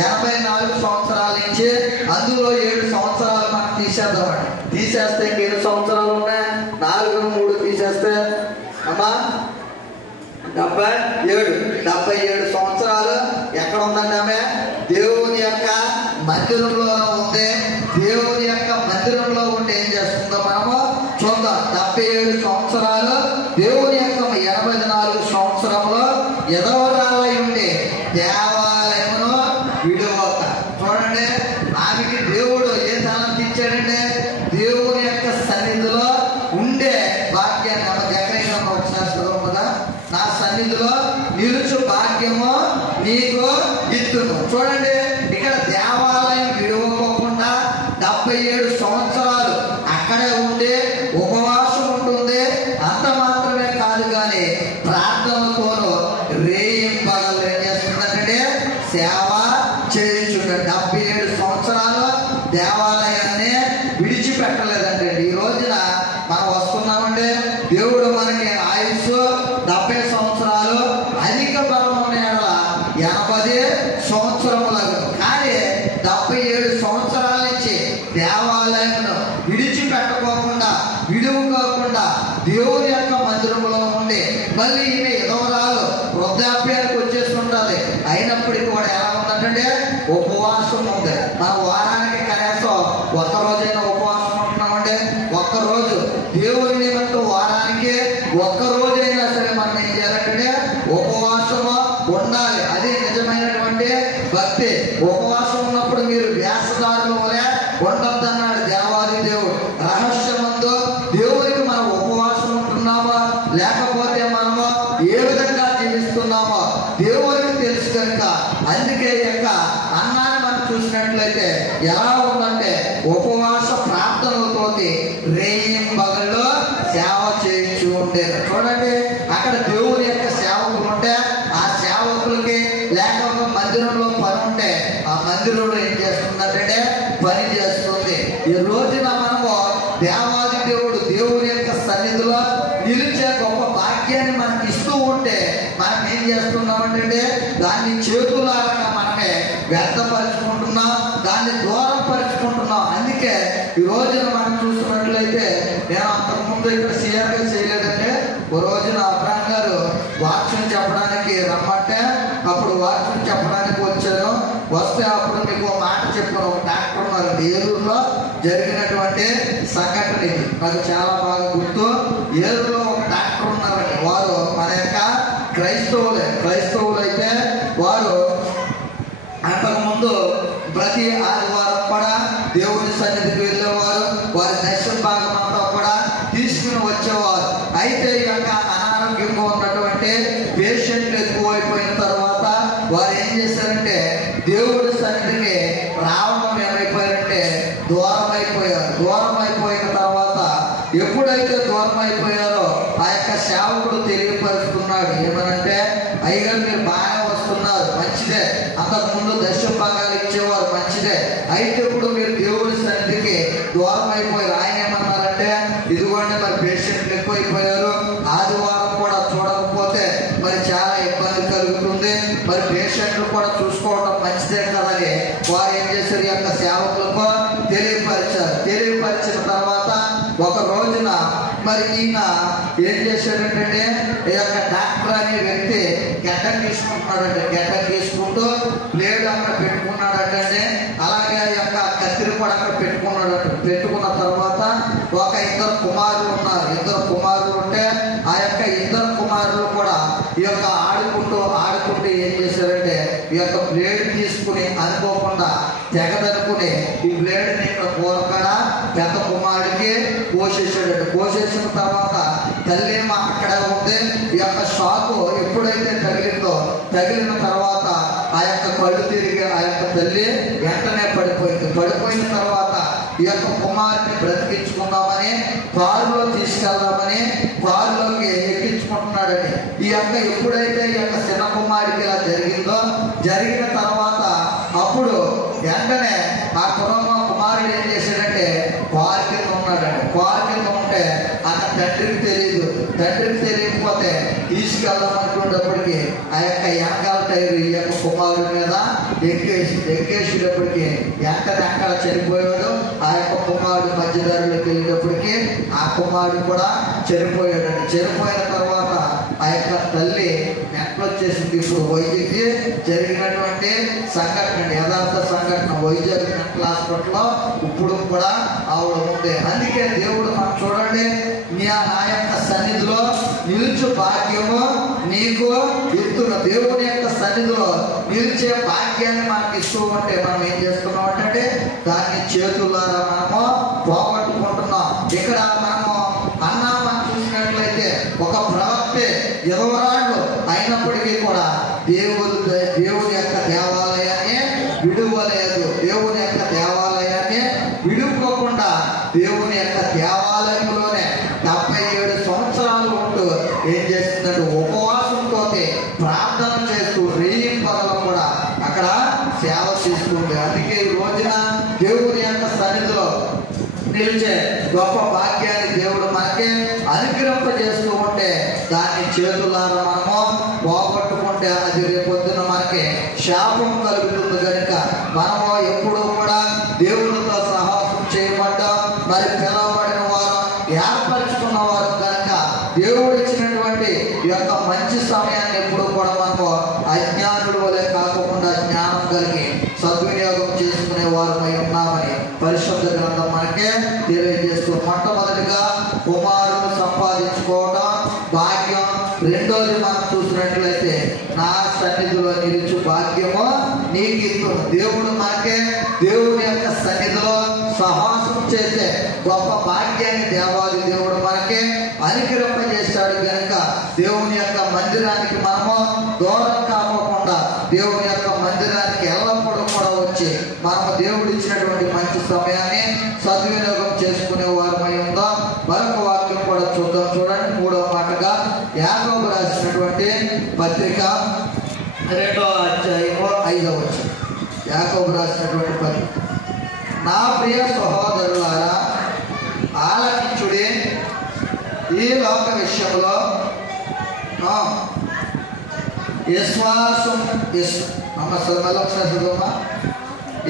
84 సంవత్సరాల నుంచి అందులో 7 సంవత్సరాలు మనం తీసేద్దామండి. తీసేస్తే 7 సంవత్సరాలు ఉన్నాయి, 4 3 తీసేస్తే అమ్మా 77 సంవత్సరాలు ఎక్కడ ఉందండి? ఆమె దేవుని యొక్క మందిరంలో ఉంది. దేవుని యొక్క మందిరంలో ఉండి ఏం చేస్తుందో మనము చూద్దాం. 77 సంవత్సరాలు దేవుని యొక్క 84 సంవత్సరంలో యెహోవారాలై ఉండి దేవాలయమును విడువక. చూడండి, ఆమెకి దేవుడు ఏ తాళం ఇచ్చాడంటే దేవుని యొక్క సన్నిధిలో ఉండే భాగ్యాన్ని జకరియా వచ్చేస్తాం కదా, నా సన్నిధిలో నిలుచు భాగ్యము నీకు ఇత్తును. చూడండి, ఇక్కడ దేవాలయం విడువకోకుండా 77 సంవత్సరాలు అక్కడే ఉండి ఉపవాసం ఉంటుంది. అంత మాత్రమే కాదు, కానీ ప్రార్థనతోనూ రేయింపగలు ఏం చేస్తుందంటే సేవ చేయించుంటాడు. 77 సంవత్సరాలు దేవాలయాన్ని విడిచిపెట్టలేదంటే ఈ రోజున మనం వస్తున్నామంటే దేవుడు మనకి ఆయుష్ 70 సంవత్సరాలు అధిక బలం ఉన్న 80 సంవత్సరములకు. కానీ 77 సంవత్సరాల నుంచి దేవాలయంలో విడిచిపెట్టుకోకుండా విడువుకోకుండా దేవుని యొక్క మందిరంలో ఉండి మళ్ళీ ఈమె విధవరాలు వృద్ధాప్య భక్తి. ఉపవాసం ఉన్నప్పుడు మీరు వేషధారుల వలె ఉండొద్దన్నాడు దేవాది దేవుడు. రహస్యమందు దేవునికి మనం ఉపవాసం ఉంటున్నామా లేకపోతే మనము ఏ విధంగా జీవిస్తున్నామో దేవునికి తెలుసు కనుక అందుకే యొక్క అన్నాన్ని మనం చూసినట్లయితే ఎలా ఉందంటే ఉపవాస ప్రార్థనలతోటి రేయింబగల్లో సేవ చేయించి ఉండేది. చూడండి, అక్కడ దేవుని యొక్క సేవకులు ఉంటే ఆ సేవకులకి లేకపోతే మందిరంలో పని ఉంటే ఆ మందిరంలో ఏం చేస్తుందంటే పని చేస్తుంది. ఈ రోజున మనము దేవాది దేవుడు దేవుని యొక్క సన్నిధిలో నిలిచే గొప్ప భాగ్యాన్ని మనకి ఇస్తూ ఉంటే మనం ఏం చేస్తున్నామంటే దాన్ని చేతులారా మనమే వ్యర్థపరుచుకుంటున్నాం, దాన్ని దూరం పరుచుకుంటున్నాం. అందుకే ఈ రోజున మనం చూస్తున్నట్లయితే నేను అంతకుముందు ఇక్కడ సీఆర్గా చేయలేదంటే ఓ రోజున అబ్రాహం గారు వాక్యం చెప్పడానికి రమ్మంటే అప్పుడు వాక్యం చెప్పడానికి వచ్చాను. వస్తే అప్పుడు మీకు ఒక మాట చెప్పాను. ఒక డాక్టర్ ఉన్నారు ఏలూరులో జరిగినటువంటి సంఘటన ఇది నాకు చాలా బాగా గుర్తు. ఏలూరులో ఒక డాక్టర్ ఉన్నారండి. వారు మన యొక్క క్రైస్తవులు అయితే వారు అంతకుముందు ప్రతి ఆదివారం కూడా దేవుడి సన్నిధికి వెళ్ళేవారు. వారి దర్శన భాగం అంతా కూడా తీసుకుని వచ్చేవారు. అయితే ఈ యొక్క అనారోగ్యంగా ఉన్నటువంటి పేషెంట్లు ఎక్కువైపోయిన తర్వాత వారు ఏం చేశారంటే దేవుడి సన్నిధికి రావడం ఏమైపోయారంటే దూరం అయిపోయారు. దూరం అయిపోయిన తర్వాత ఎప్పుడైతే దూరం అయిపోయారో ఆ యొక్క సేవకుడు తెలియపరుస్తున్నాడు. ఏమనంటే అయ్యగారు మీరు బాగా వస్తున్నారు, మంచిదే. అంతకుముందు దర్శన భాగాలు ఇచ్చేవారు, మంచిదే. అయితే ఇప్పుడు మీరు దేవుడి సన్నిధికి దూరం అయిపోయారు. ఆయన ఏమన్నారంటే ఇదిగోండి మరి పేషెంట్లు ఎక్కువైపోయారు, ఆదివారం కూడా చూడకపోతే మరి చాలా ఇబ్బంది కలుగుతుంది, మరి పేషెంట్లు కూడా చూసుకోవడం మంచిదే కదని వారు ఏం చేశారు, ఈ యొక్క సేవకులకు తెలియపరిచారు. తెలియపరిచిన తర్వాత ఒక రోజున మరి ఈయన ఏం చేశాడంటే ఈ యొక్క డాక్టర్ అనే వ్యక్తి గడ్డం తీసుకుంటున్నాడంటే గడ్డం తీసుకుంటూ బ్లేడ్ అక్కడ పెట్టుకున్నాడంటే అలాగే ఈ యొక్క కత్తిరి కూడా అక్కడ పెట్టుకున్నాడంట. పెట్టుకున్న తర్వాత ఒక ఇద్దరు కుమారులు ఉన్నారు. ఇద్దరు కుమారులు ఉంటే ఆ యొక్క ఇద్దరు కుమారులు కూడా ఈ యొక్క ఆడుకుంటూ ఏం చేశారంటే ఈ యొక్క బ్లేడ్ తీసుకుని అనుకోకుండా తెగదనుకుని ఈ బ్లేడ్ ని కూరకడ పెద్ద కుమారుడికి కోసేసాడు. కోసేసిన తర్వాత తల్లేమో అక్కడ ఉంది. ఈ యొక్క షాకు ఎప్పుడైతే తగిలిన తర్వాత ఆ యొక్క కళ్ళు తిరిగి ఆ యొక్క తల్లి వెంటనే పడిపోయింది. పడిపోయిన తర్వాత ఈ యొక్క కుమారుడిని బ్రతికించుకుందామని కారులో తీసుకెళ్దామని కారులోకి ఎక్కించుకుంటున్నాడని ఈ యొక్క ఎప్పుడైతే ఈ యొక్క చిన్న కుమారుడికి ఇలా జరిగిన తర్వాత అప్పుడు వెంటనే ఆ కుమారుడు ఏం చేశాడంటే కారు కింద ఉన్నాడండి. కారు కింద ఉంటే అక్కడ తండ్రికి తెలియకపోతే తీసుకెళ్దాం అనుకునేటప్పటికి ఆ యొక్క వెనకాల టైరు ఈ యొక్క కుమారుడి మీద ఎక్కేసేటప్పటికి వెంటనే అక్కడ చనిపోయాడు. ఆ యొక్క కుమారుడు మధ్యదారిలోకి వెళ్ళేటప్పటికి ఆ కుమారుడు కూడా చనిపోయాడండి. చనిపోయిన తర్వాత ఆ యొక్క తల్లి నెట్లొచ్చేసింది. ఇప్పుడు వైద్యుకి జరిగినటువంటి సంఘటన, యథార్థ సంఘటన వైద్యులు మెంటల్ హాస్పిటల్లో ఇప్పుడు కూడా ఆవిడ ఉంది. అందుకే దేవుడు మనం చూడండి నా యొక్క సన్నిధిలో నిలుచు భాగ్యము నీకు ఇస్తున్న దేవుని యొక్క సన్నిధిలో నిలిచే భాగ్యాన్ని మనకి ఇస్తూ ఉంటే మనం ఏం చేస్తున్నాం అంటే దాన్ని చేతులారా మనము పోగొట్టుకుంటున్నాం. ఇక్కడ మనము మనం చూసినట్లయితే ఒక ప్రవక్తే యువరాళ్ళు అయినప్పటికీ కూడా దేవుని యొక్క దేవాలయాన్ని విడువలేదు. దేవుని యొక్క దేవాలయాన్ని విడుకోకుండా దేవుని యొక్క దేవాలయంలోనే 77 సంవత్సరాలు ఉంటూ ఏం చేస్తుందంటే ఉపవాసంతో ప్రార్థన చేస్తూ రేయింపగలు కూడా అక్కడ సేవ చేస్తుంది. అందుకే ఈ రోజున దేవుని యొక్క సన్నిధిలో నిలిచే గొప్ప భాగ్యాన్ని దేవుడు మనకి అనుగ్రహింపజేస్తూ ఉంటే దాన్ని చేతులారా మనము పోగొట్టుకుంటే అది రేపొద్దున మనకి శాపం కలుగుతుంది. కనుక మనము ఎప్పుడూ కూడా దేవుడితో సహవాసం చేయబడ్డాం, మరి పిలవబడిన వారు ఏర్పరచుకున్న వారు కనుక దేవుడు ఇచ్చినటువంటి ఈ యొక్క మంచి సమయాన్ని ఎప్పుడు కూడా మనము అజ్ఞానుల వలె కాకుండా జ్ఞానం కలిగి సద్వినియోగం చేసుకునే వారమై ఉన్నామని పరిశుద్ధ గ్రంథం మనకే తెలియజేస్తూ మొట్టమొదటిగా కుమారుడు సంపాదించుకోవడం భాగ్యం. రెండోది మనం చూసినట్లయితే నా సన్నిధిలో నిలిచి భాగ్యము నీకు సమీపం. దేవుడు మనకే దేవుని యొక్క సన్నిధిలో సహాసం చేసే గొప్ప భాగ్యాన్ని దేవాది దేవుడు మనకే అనుగ్రహింపజేశాడు కనుక దేవుని యొక్క మందిరానికి మనము దూరం కాకుండా దేవుని యొక్క మందిరానికి ఎల్లప్పుడూ కూడా వచ్చి మనము దేవుడు ఇచ్చినటువంటి మంచి సమయాన్ని సద్వినియోగం చేసుకునే వారమై ఉందాం. మరొక వాక్యం కూడా చూద్దాం. చూడండి, 3వ మాటగా యాకోబు రాసినటువంటి పత్రిక 2వ అధ్యాయము 5వ వచనం. యాకోబు రాసినటువంటి పత్రిక. నా ప్రియ సహోదరులారా, ఆలకించుడి. ఈ లోక విషయంలో విశ్వాసం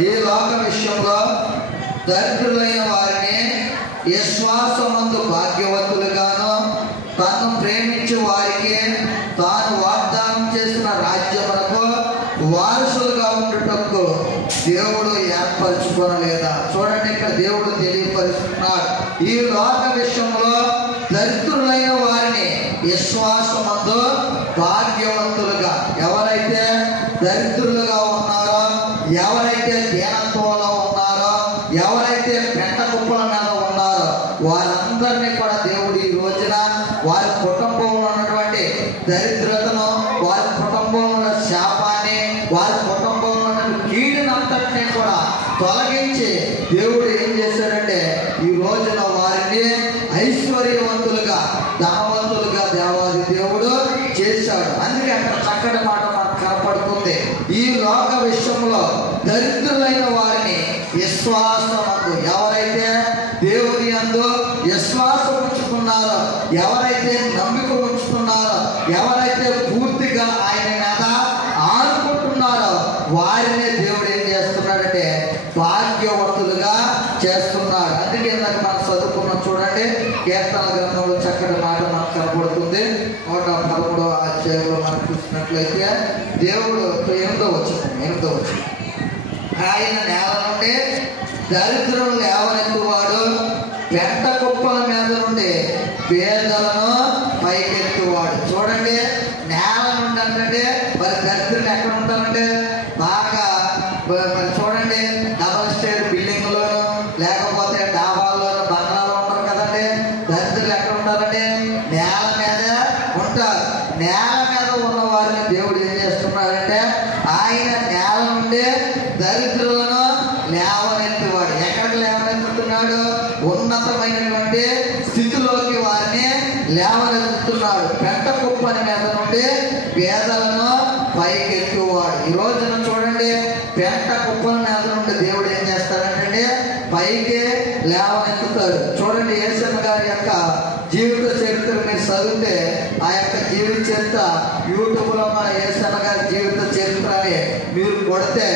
ఈ లోక విషయంలో దరిద్రులైన వారిని విశ్వాసమందు భాగ్యవంతులుగాను, తాను ప్రేమించే వారికి తాను వాగ్దానం చేసిన రాజ్యములకు వారసులుగా ఉండుటకు దేవుడు ఏర్పరచుకోనలేదా? చూడండి, ఇక్కడ దేవుడు తెలియపరుస్తున్నాడు. ఈ లోక విషయంలో దరిద్రులైన వారిని విశ్వాసమందు భాగ్యవంతులుగా, ఎవరైతే దరిద్రులుగా ఉన్నారో, ఎవరైతే దీనత్వంలో ఉన్నారో, ఎవరైతే పెంట కుప్పల మీద ఉన్నారో వారందరినీ కూడా దేవుడు ఈ రోజున వారి కుటుంబంలో ఉన్నటువంటి దరిద్రతను, వారి కుటుంబంలో శాపాన్ని, వారి కుటుంబంలో ఉన్న కీడునంతటినీ కూడా తొలగించి దేవుడు ఏం చేశాడంటే ఈ రోజున వారిని ఐశ్వర్యవంతులుగా, ధనవంతులుగా దేవాది దేవుడు చేశాడు. అందుకే అక్కడ చక్కటి మాట మనకు కనపడుతుంది. ఈ లోక విషయంలో దరిద్రులైన వారిని విశ్వాసమందు, ఎవరైతే దేవుని యందు విశ్వాసం ఉంచుకున్నారో, ఎవరైతే నమ్మిక ఉంచుకున్నారో, ఎవరైతే పూర్తిగా ఆయన మీద ఆనుకుంటున్నారో వారినే దేవుడు ఏం చేస్తున్నాడంటే భాగ్యవంతులుగా చేస్తున్నాడు. అందుకే ఇందాక మనం చదువుకున్నాం. చూడండి, కీర్తన గ్రంథంలో చక్కటి మాట మనకు కనపడుతుంది. 113వ అధ్యాయంలో మనం చూసినట్లయితే దేవుడు 8వ వచనం, ఆయన నేల నుండి దరిద్రులను లేవనెత్తువాడు, పెంట కుప్పల మీద నుండి పేదలను పైకెత్తువాడు. చూడండి, నేల నుండి అంటే మరి దరిద్రులు ఎక్కడ ఉంటారంటే బాగా చూడండి, డబల్ స్టేర్ బిల్డింగ్లోను లేకపోతే డాబాల్లోను బంగ్లాలో ఉంటారు కదండి. దరిద్రులు ఎక్కడ ఉంటారంటే నేల మీద ఉంటారు. నేల మీద ఉన్న వారిని దేవుడు ఏం చేస్తున్నాడంటే ఆయన నేల నుండి దరిద్రులను లేవనెత్తువాడు. ఎక్కడికి లేవనెత్తుతున్నాడు? ఉన్నతమైనటువంటి స్థితిలోకి వారిని లేవనెత్తుతున్నాడు. పెంట కుప్పని మీద నుండి పేదలను పైకెత్తువాడు. ఈ రోజున చూడండి, పెంట కుప్పల మీద నుండి దేవుడు ఏం చేస్తాడంటే పైకి లేవనెత్తుతాడు. చూడండి, యేసయ్య గారి యొక్క జీవిత చరిత్ర మీరు చదివితే ఆ యొక్క జీవిత చరిత్ర యూట్యూబ్లో మన యేసయ్య గారి జీవిత చరిత్ర అని మీరు కొడితే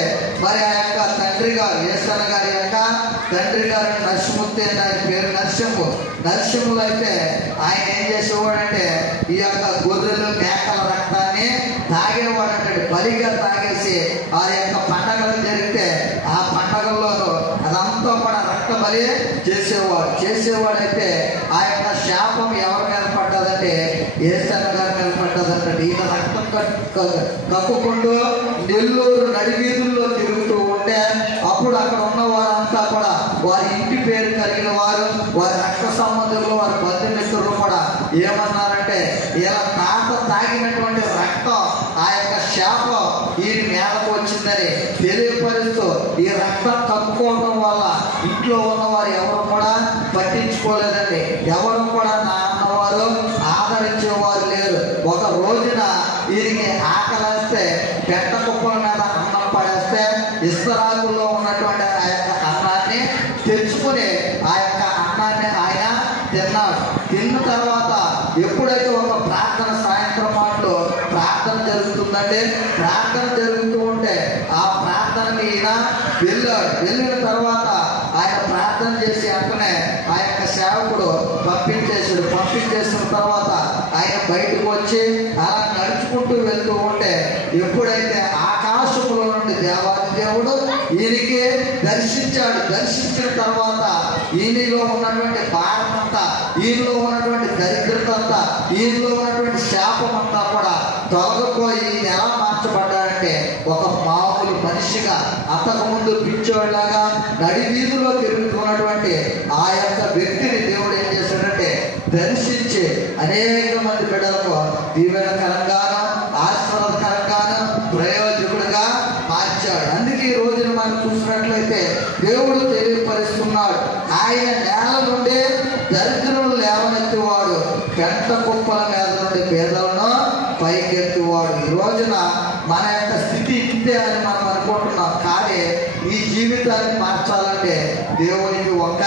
మరి ఆ యొక్క తండ్రి గారు, యేసయ్య గారి యొక్క తండ్రి గారు నరసింహమూర్తి అని ఆయన పేరు. నరసింహులు అయితే ఆయన ఏం చేసేవాడంటే ఈ యొక్క గొర్రెలు మేకల రక్తాన్ని తాగేవాడంటే బలిగా తాగేసి ఆ యొక్క పండగలు జరిగితే ఆ పండగల్లోనూ అదంతా కూడా రక్త బలి చేసేవాడైతే ఆ యొక్క శాపం ఎవరి మీద పడ్డదంటే యేసయ్య గారి మీద పడ్డదంటే ఈయన రక్తం కక్కుకుంటూ నెల్లూరు నడివీధుల్లో తిరుగుతూ ఉంటే అప్పుడు అక్కడ ఉన్న వారంతా కూడా వారి ఇంటి పేరు కలిగిన వారు, వారి రక్త సంబంధులు, వారి బంధుమిత్రులు కూడా ఏమన్నారంటే ఇలా తాత తాగినటువంటి రక్తం, ఆ యొక్క శాపం ఈ నేలకు వచ్చిందని తెలియపరుస్తూ ఈ రక్తం కక్కుకోవడం వల్ల ఇంట్లో ఉన్నవారు ఎవరు కూడా పట్టించుకోలేదండి. ఎవరు కూడా నా అన్నవారు ఆదరించేవారు లేరు. ఒక రోజున వీరికి ఆకలిస్తే పెంట కుప్పల మీద అన్నం పడేస్తే ఇస్తరాకుల్లో ఉన్నటువంటి ఆ యొక్క అన్నాన్ని తెచ్చుకుని ఆ యొక్క అన్నాన్ని ఆయన తిన్నాడు. తిన్న తర్వాత ఎప్పుడైతే ఒక ప్రార్థన సాయంత్రం మాటలో ప్రార్థన జరుగుతుందంటే ప్రార్థన జరుగుతూ ఉంటే ఆ ప్రార్థనకి ఈయన వెళ్ళాడు. వెళ్ళిన తర్వాత ఆయన ప్రార్థన చేసి వెంటనే ఆ యొక్క సేవకుడు పంపించేసిన తర్వాత ఆయన బయటకు వచ్చి అలా నడుచుకుంటూ వెళ్తూ ఉంటే ఎప్పుడైతే ఆకాశంలో నుండి దేవాది దేవుడు ఈయనకి దర్శించాడు. దర్శించిన తర్వాత ఈయనలో ఉన్నటువంటి భారం అంతా, ఈయనలో ఉన్నటువంటి దరిద్రత అంతా, ఈయనలో ఉన్నటువంటి శాపం అంతా కూడా తొలగిపోయి ఈయన ఎలా మార్చబడ్డాడంటే ఒక మామూలు మనిషిగా ముందు పిచ్చోళ్ళలాగా నడి వీధిలో తిరుగుతున్నటువంటి ఆ యొక్క వ్యక్తిని దేవుడు ఏం చేశాడంటే దర్శించి అనేక మంది బిడ్డలకు దీవెనకరంగాను ఆశీర్వాదకరంగాను ప్రయోజకుడుగా మార్చాడు. అందుకే ఈ రోజున మనం చూసినట్లయితే దేవుడు తెలియపరుస్తున్నాడు, ఆయన నేల నుండి దరిద్రులను లేవనెత్తువాడు, పెంట కుప్పల మీద నుండి పేదలను పైకెత్తువాడు. ఈ రోజున మన యొక్క స్థితి ఇంతే అని మనం అనుకుంటున్నాం, కానీ ఈ జీవితాన్ని మార్చాలంటే దేవునికి ఒక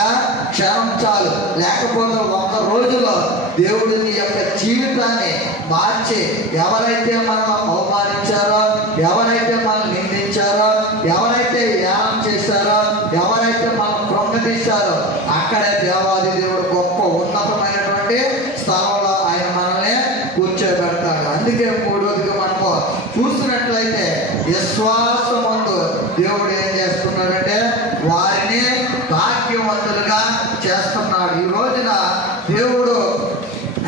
క్షణం చాలు, లేకపోతే 100 రోజుల్లో దేవుడు నీ యొక్క జీవితాన్ని మార్చి ఎవరైతే మనల్ని అవమానించారో, ఎవరైతే మనల్ని నిందించారో, ఎవరైతే యానం చేశారో, ఎవరైతే మనం కృంగతీశారో అక్కడే దేవాది దేవుడు గొప్ప ఉన్నతమైనటువంటి స్థలంలో ఆయన మనల్ని కూర్చోబెడతాడు. అందుకే మూడోదిగా మనము చూసినట్లయితే విశ్వాసమందు దేవుడు ఏం చేస్తున్నాడంటే వారిని భాగ్యవంతులుగా చేస్తున్నాడు. ఈ రోజున దేవుడు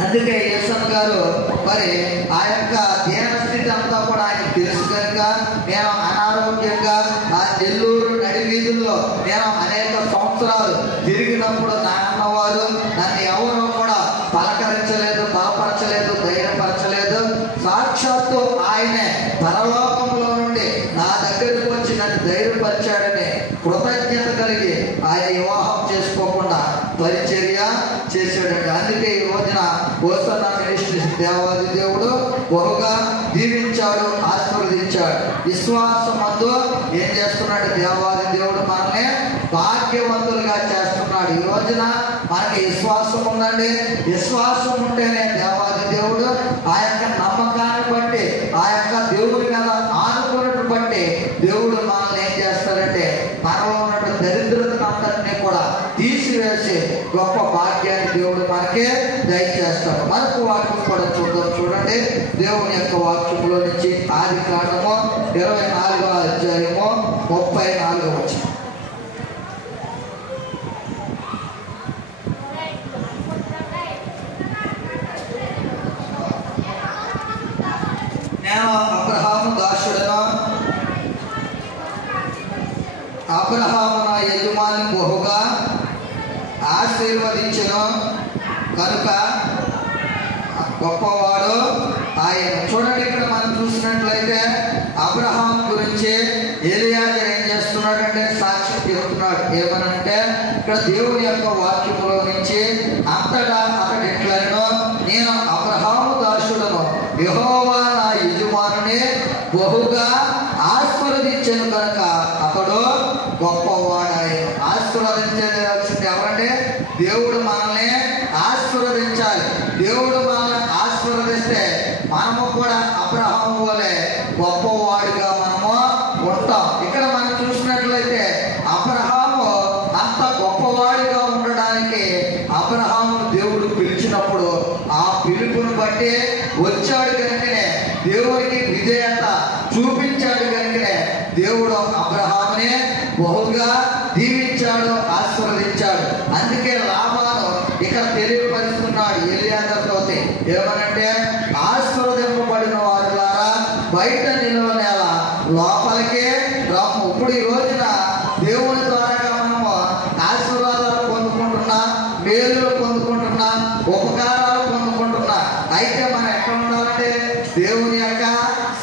అందుకే యేసన్ గారు మరి ఆ యొక్క దీనస్థితి అంతా కూడా ఆయన తెలుసు కనుక, నేను అనారోగ్యంగా ఆ నెల్లూరు నడి వీధుల్లో నేను అనేక సంవత్సరాలు తిరిగినప్పుడు నాన్నవారు నన్ను ఎవరో కూడా పలకరించలేదు, బలపరచలేదు, ధైర్యపరచలేదు. సాక్షాత్తు ఆయనే పరలోకంలో నుండి నా దగ్గరకు వచ్చి నన్ను ధైర్యపరిచాడని కృతజ్ఞత కలిగి ఆయన వివాహం చేసుకోకుండా పరిచర్య చేశాడండి. అందుకే ఈ రోజున హోసన్నా మినిస్ట్రీస్ దేవాది దేవుడు బహుగా దీవించాడు, ఆశీర్వదించాడు. విశ్వాసమందు ఏం చేస్తున్నాడు దేవాది దేవుడు మనల్ని భాగ్యవంతులుగా చేస్తున్నాడు. ఈ రోజున మనకి విశ్వాసం ఉందండి, విశ్వాసం ఉంటేనే దేవాది దేవుడు ఆ యొక్క నమ్మకాన్ని బట్టి, ఆ యొక్క దేవుడి మీద ఆనుకున్నట్టు బట్టి దేవుడు మనల్ని ఏం చేస్తాడంటే మనలో ఉన్నటువంటి దరిద్రతను అంతటినీ కూడా తీసివేసి గొప్ప భాగ్యాన్ని దేవుడు మనకే దయచేస్తాడు. మనకు వాక్యం కూడా చూడండి. దేవుని యొక్క వాక్యంలో నుంచి ఆది కాండము 24వ అధ్యాయము 34వ వచనం. నేను అబ్రహాము దాసుడను, అబ్రహాము నా యజమాని బహుగా ఆశీర్వదించను కనుక గొప్పవాడు ఆయన. చూడండి, ఇక్కడ మనం చూసినట్లయితే అబ్రహాం గురించి ఎలియాజరు ఏం చేస్తున్నాడంటే సాక్ష్యం చెబుతున్నాడు. ఏమనంటే ఇక్కడ దేవుని యొక్క వాక్యములో నుంచి అంతటా అతడు ఎట్లను, నేను అబ్రహాము దాసుడను, యెహోవా నా యజమానుని బహుగా ఆశీర్వదించను కనుక అతడు గొప్పవాడాయను. ఆశీర్వదించాల్సింది ఎవరంటే దేవుడు మనల్ని ఆశీర్వదించాలి. దేవుడు మనల్ని ఆశీర్వదిస్తే మనము కూడా అబ్రహాము వలె గొప్పవాడిగా మనము ఉంటాం. ఇక్కడ మనం చూసినట్లయితే అబ్రహాము అంత గొప్పవాడిగా ఉండడానికి అబ్రహాము దేవుడు పిలిచినప్పుడు ఆ పిలుపును బట్టి వచ్చాడు కనుకనే, దేవుడికి విధేయత చూపించాడు కనుకనే దేవుడు అబ్రహాముని బహుగా దీవించాడు, ఆశీర్వదించాడు. అందుకే లాబాను ఇక్కడ తెలియపరుస్తున్నాడు ఎలియాజరుతో ఏమనంటే, ఆశీర్వదింపబడిన వారులారా బయట నిలవనేలా లోపలికే రమ్ము. ఇప్పుడు ఈ రోజున దేవుని ద్వారా మనము ఆశీర్వాదాలు పొందుకుంటున్నా, మేలులు పొందుకుంటున్నా, ఉపకారాలు పొందుకుంటున్నా. అయితే మనం ఎక్కడ ఉండాలంటే దేవుని యొక్క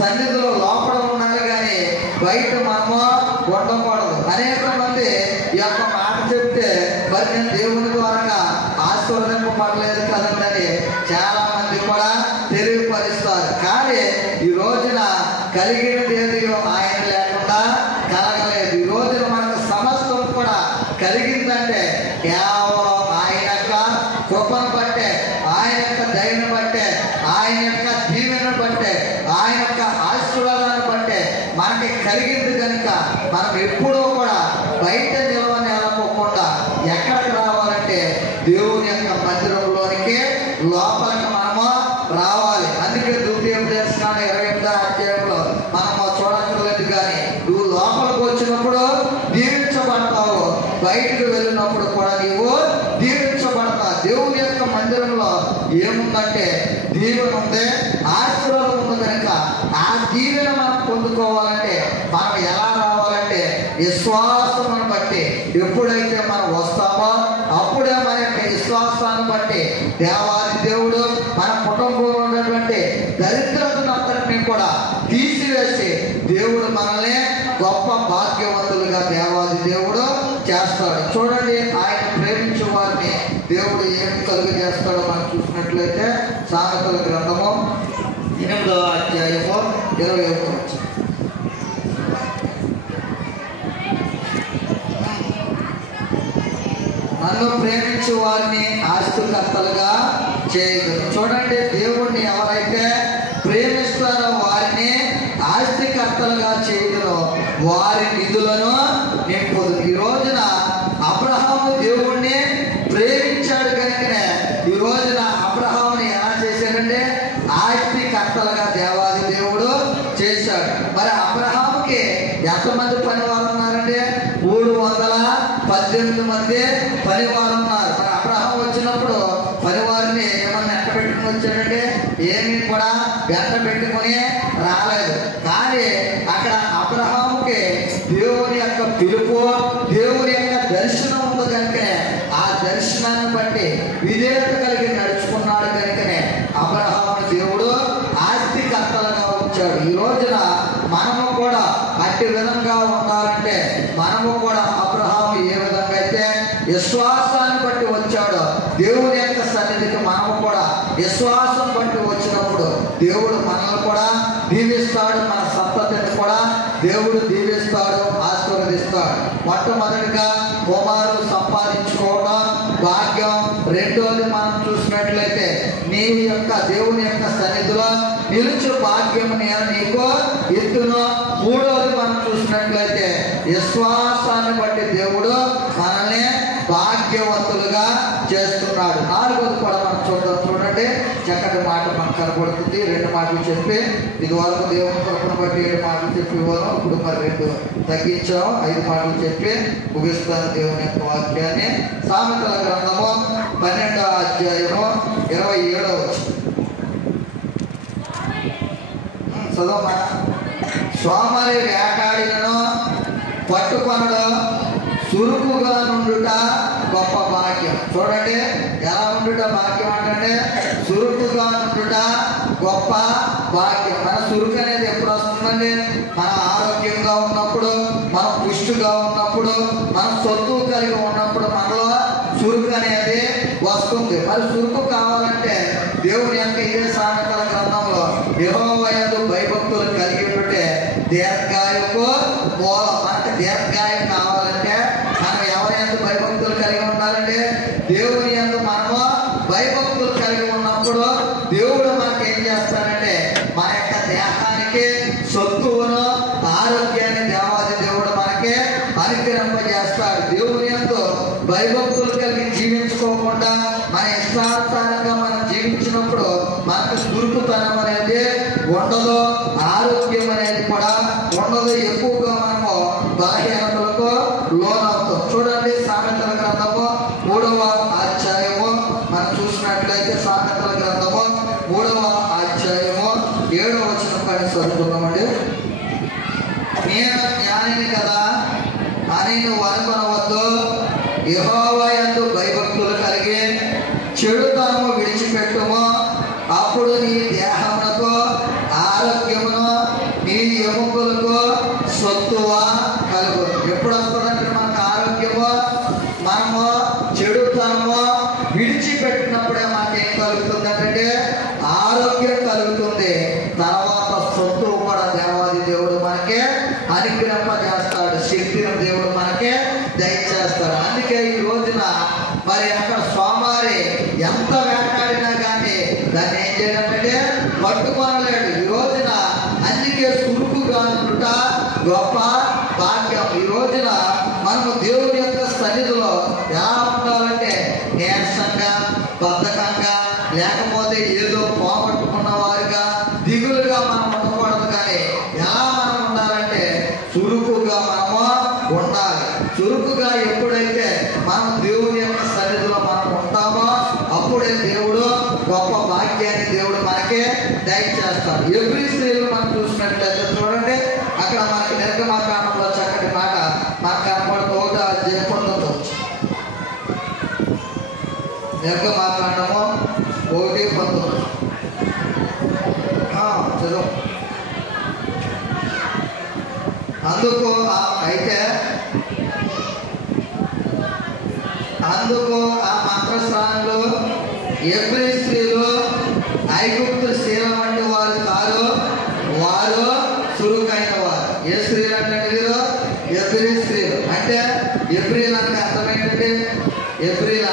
సన్నిధిలో లోపల ఉండాలి, కానీ బయట మనము ఉండకూడదు. అనేక మంది ఈ యొక్క మాట చెప్తే మరి నేను దేవుని ద్వారా ఆశీర్వదింపబడలేదు కదండి చాలా మంది కూడా తెలియపరుస్తారు. కానీ ఈ రోజున కలిగినది ఏదియో ఆయన లేకుండా కలగలేదు. ఈ రోజున మనకు సమస్తం కూడా కలిగిందంటే కేవలం ఆయన యొక్క కృపను బట్టే, ఆయన యొక్క దయను బట్టే, ఆయన యొక్క దీవెను బట్టే, ఆయన యొక్క ఆశీర్వాదాన్ని బట్టే మనకి కలిగింది కనుక మనం ఎప్పుడూ కూడా బయట నిలవనేలకోకుండా ఎక్కడికి రావాలంటే దేవుని యొక్క మందిరంలోనికి లోపలికి మనము రావాలి. అందుకే ద్వితీయోపదేశకాండం 28వ అధ్యాయంలో మనము చూడక్కర్లేదు, కానీ నువ్వు లోపలికి వచ్చినప్పుడు దీవించబడతావు, బయటకు వెళ్ళినప్పుడు కూడా నీవు దీవించబడతావు. దేవుని యొక్క మందిరంలో ఏముందంటే దీవెన ఉంది, ఆశీర్వాదం ఉంది కనుక ఆ దీవెన మనం పొందుకోవాలంటే మనం ఎలా రావాలంటే విశ్వాసమును బట్టి ఎప్పుడైతే మనం వస్తామో అప్పుడే మన యొక్క విశ్వాసాన్ని బట్టి దేవాది దేవుడు మన కుటుంబంలో ఉన్నటువంటి దరిద్రతను అంతటినీ కూడా తీసివేసి దేవుడు మనల్ని గొప్ప భాగ్యవంతులుగా దేవాది దేవుడు చేస్తాడు. చూడండి, ఆయన ప్రేమించే వారిని దేవుడు ఏమి కలుగు చేస్తాడో మనం చూసినట్లయితే సామెతల గ్రంథము 8వ అధ్యాయము 21వ వచనం. నన్ను ప్రేమించే వారిని ఆస్తికర్తలుగా చేయగలరు. చూడండి, దేవుణ్ణి ఎవరైతే ప్రేమిస్తారో వారిని ఆస్తికర్తలుగా చేయగలరో వారి నిధులను నింపుదు. ఈ రోజున అబ్రహాము దేవుణ్ణి ప్రేమించాడు కనుకనే ఈ రోజున అబ్రహాముని ఎలా చేశాడంటే ఆస్తికర్తలుగా దేవాది దేవుడు చేశాడు. మరి అబ్రహాముకి ఎంతమంది పనివారు ఉన్నారంటే 318 మంది పనివారు ఉన్నారు. మరి అబ్రహాం వచ్చినప్పుడు పనివారిని ఏమన్నా వెంట పెట్టుకుని వచ్చాడంటే ఏమీ కూడా వెంట పెట్టుకుని రాలేదు. కానీ అక్కడ అబ్రహాముకి దేవుని యొక్క పిలుపు, దేవుని యొక్క దర్శనం ఉంది కనుకనే ఆ దర్శనాన్ని బట్టి విధేయత కలిగి నడుచుకున్నాడు కనుకనే అబ్రహాముని దేవుడు ఆస్తికర్తలుగా ఉంచాడు. ఈ రోజున మనము కూడా అట్టి విధంగా ఉండాలంటే మనము కూడా అబ్రహాము ఏ విధంగా అయితే విశ్వాసాన్ని బట్టి వచ్చాడో దేవుని యొక్క సన్నిధికి మనము కూడా విశ్వాసం బట్టి వచ్చినప్పుడు దేవుడు మనల్ని కూడా దీవిస్తాడు, మన సంతతిని కూడా దేవుడు దీవిస్తాడు, ఆశీర్వదిస్తాడు. మొట్టమొదటిగా కుమారులు సంపాదించుకోవడం భాగ్యం. రెండోది మనం చూసినట్లయితే నీ యొక్క దేవుని యొక్క సన్నిధిలో నిలుచు భాగ్యం నేను నీకు ఇత్తును. మూడోది మనం చూసినట్లయితే విశ్వాసాన్ని బట్టి దేవుడు మనల్ని భాగ్యవంతులుగా చేస్తున్నాడు. నాలుగోది కూడా మనం చూడండి, చక్కటి మాట మనకు కనబడుతుంది. 2 మాటలు చెప్పి ఇది వరకు దేవుని కృపను బట్టి 7 మాటలు చెప్పేవారు, ఇప్పుడు మరి 2 తగ్గించాము, 5 మాటలు చెప్పి ముగిస్తాను దేవుని యొక్క వాక్యాన్ని. సామెతల గ్రంథము 12వ అధ్యాయము 27వ వచనం చదవమా. సోమరి వేటాడినను పట్టుకొనడు, చురుకుగా నుండుట గొప్ప భాగ్యం. చూడండి, ఎలా ఉండుట భాగ్యం అంటే చురుకుగా నుండుట గొప్ప భాగ్యం. మన చురుకు అనేది ఎప్పుడు వస్తుందండి? మన ఆరోగ్యంగా ఉన్నప్పుడు, మనం పుష్టిగా ఉన్నప్పుడు, మనం సొత్తు కలిగి ఉన్నప్పుడు మనలో చురుకు అనేది వస్తుంది. మరి చురుకు కావాలంటే దేవుని యొక్క ఇదే సామెతల గ్రంథంలో యెహోవా యందు భయభక్తులు కలిగి ఉంటే దీర్ఘాయుకు మూలం. మనకి దీర్ఘాయం కావాలంటే మనం ఎవరి యందు భయభక్తులు కలిగి ఉండాలంటే దేవుని యందు మనము భయభక్తులు కలిగి ఉన్నప్పుడు దేవుడు మనకి ఏం చేస్తాడంటే మన యొక్క దేహానికి సొత్తువును ఆరోగ్యాన్ని దేవాది దేవుడు మనకి అనుగ్రహింపజేస్తాడు. దేవుని యందు భయభక్తులు కలిగి జీవించుకోకుండా మన ఇష్టానుసారంగా మనం జీవించినప్పుడు మనకు చురుకుతనం అనేది ఉండదు, ఆరోగ్యం అనేది కూడా ఉండదు. ఎక్కువగా మనము బలహీనతలకు లోనవుతాం. చూడండి, సామెతల గ్రంథము 3వ అధ్యాయము మనం చూసినట్లయితే సామెతల గ్రంథము 3వ అధ్యాయము 7వ వచనం కానీ చదువుతున్నామండి. నేను జ్ఞానిని కదా అని నువ్వు అనుకొనవద్దు, యెహోవా యందు భయభక్తులు కలిగి చెడుతనము విడిచిపెట్టుము, అప్పుడు నీ దేహమునకు ఆరోగ్యమును నీ ఎముకలకు సొత్తువ కలుగు. ఎప్పుడు వస్తుందంటే మనకు ఆరోగ్యము? మనము చెడుతనము విడిచిపెట్టినప్పుడే మనకేం కలుగుతుందంటే ఆరోగ్యం కలుగుతుంది. తర్వాత సొత్తు కూడా దేవాది దేవుడు మనకే అనుగ్రహింపజేస్తాడు, శక్తిని దేవుడు మనకే దయచేస్తాడు. అందుకే ఈ రోజున మరి అక్కడ సోమారి ఎంత వేటాడినా కానీ దాన్ని ఏం చేయడంటే పట్టుకోనలేడు. ఈ రోజున అందుకే చురుకుగా ఉండుట గొప్ప భాగ్యం. ఈ రోజున మనము దేవుని యొక్క సన్నిధిలో ఎలా ఉండాలంటే నీరసంగా, బద్ధకంగా, లేకపోతే ఏదో పోగొట్టుకున్న వారిగా, దిగులుగా మనం ఉండకూడదు. కానీ ఎలా మనం ఉండాలంటే చురుకుగా మనము ఉండాలి. చురుకుగా ఎప్పుడైతే మనం దేవుని యొక్క సన్నిధిలో మనం ఉంటామో అప్పుడే దేవుడు గొప్ప భాగ్యాన్ని దేవుడు మనకే దయచేస్తాడు. ఎవ్రీ స్త్రీలు మనం చూసినట్లయితే చూడండి, అక్కడ మనకి నిర్గమకాండంలో చక్కటి మాట అందుకు ఆ మంత్రస్నానంలో ఎబ్రీ స్త్రీలు ఐగుప్తు స్త్రీల వంటి వారు కారు, వారు చురుకైన వారు. ఏ స్త్రీలు అంటే వీరు ఎబ్రీ స్త్రీలు. అంటే ఎబ్రీలు అంటే అర్థం ఏంటంటే ఎబ్రీలా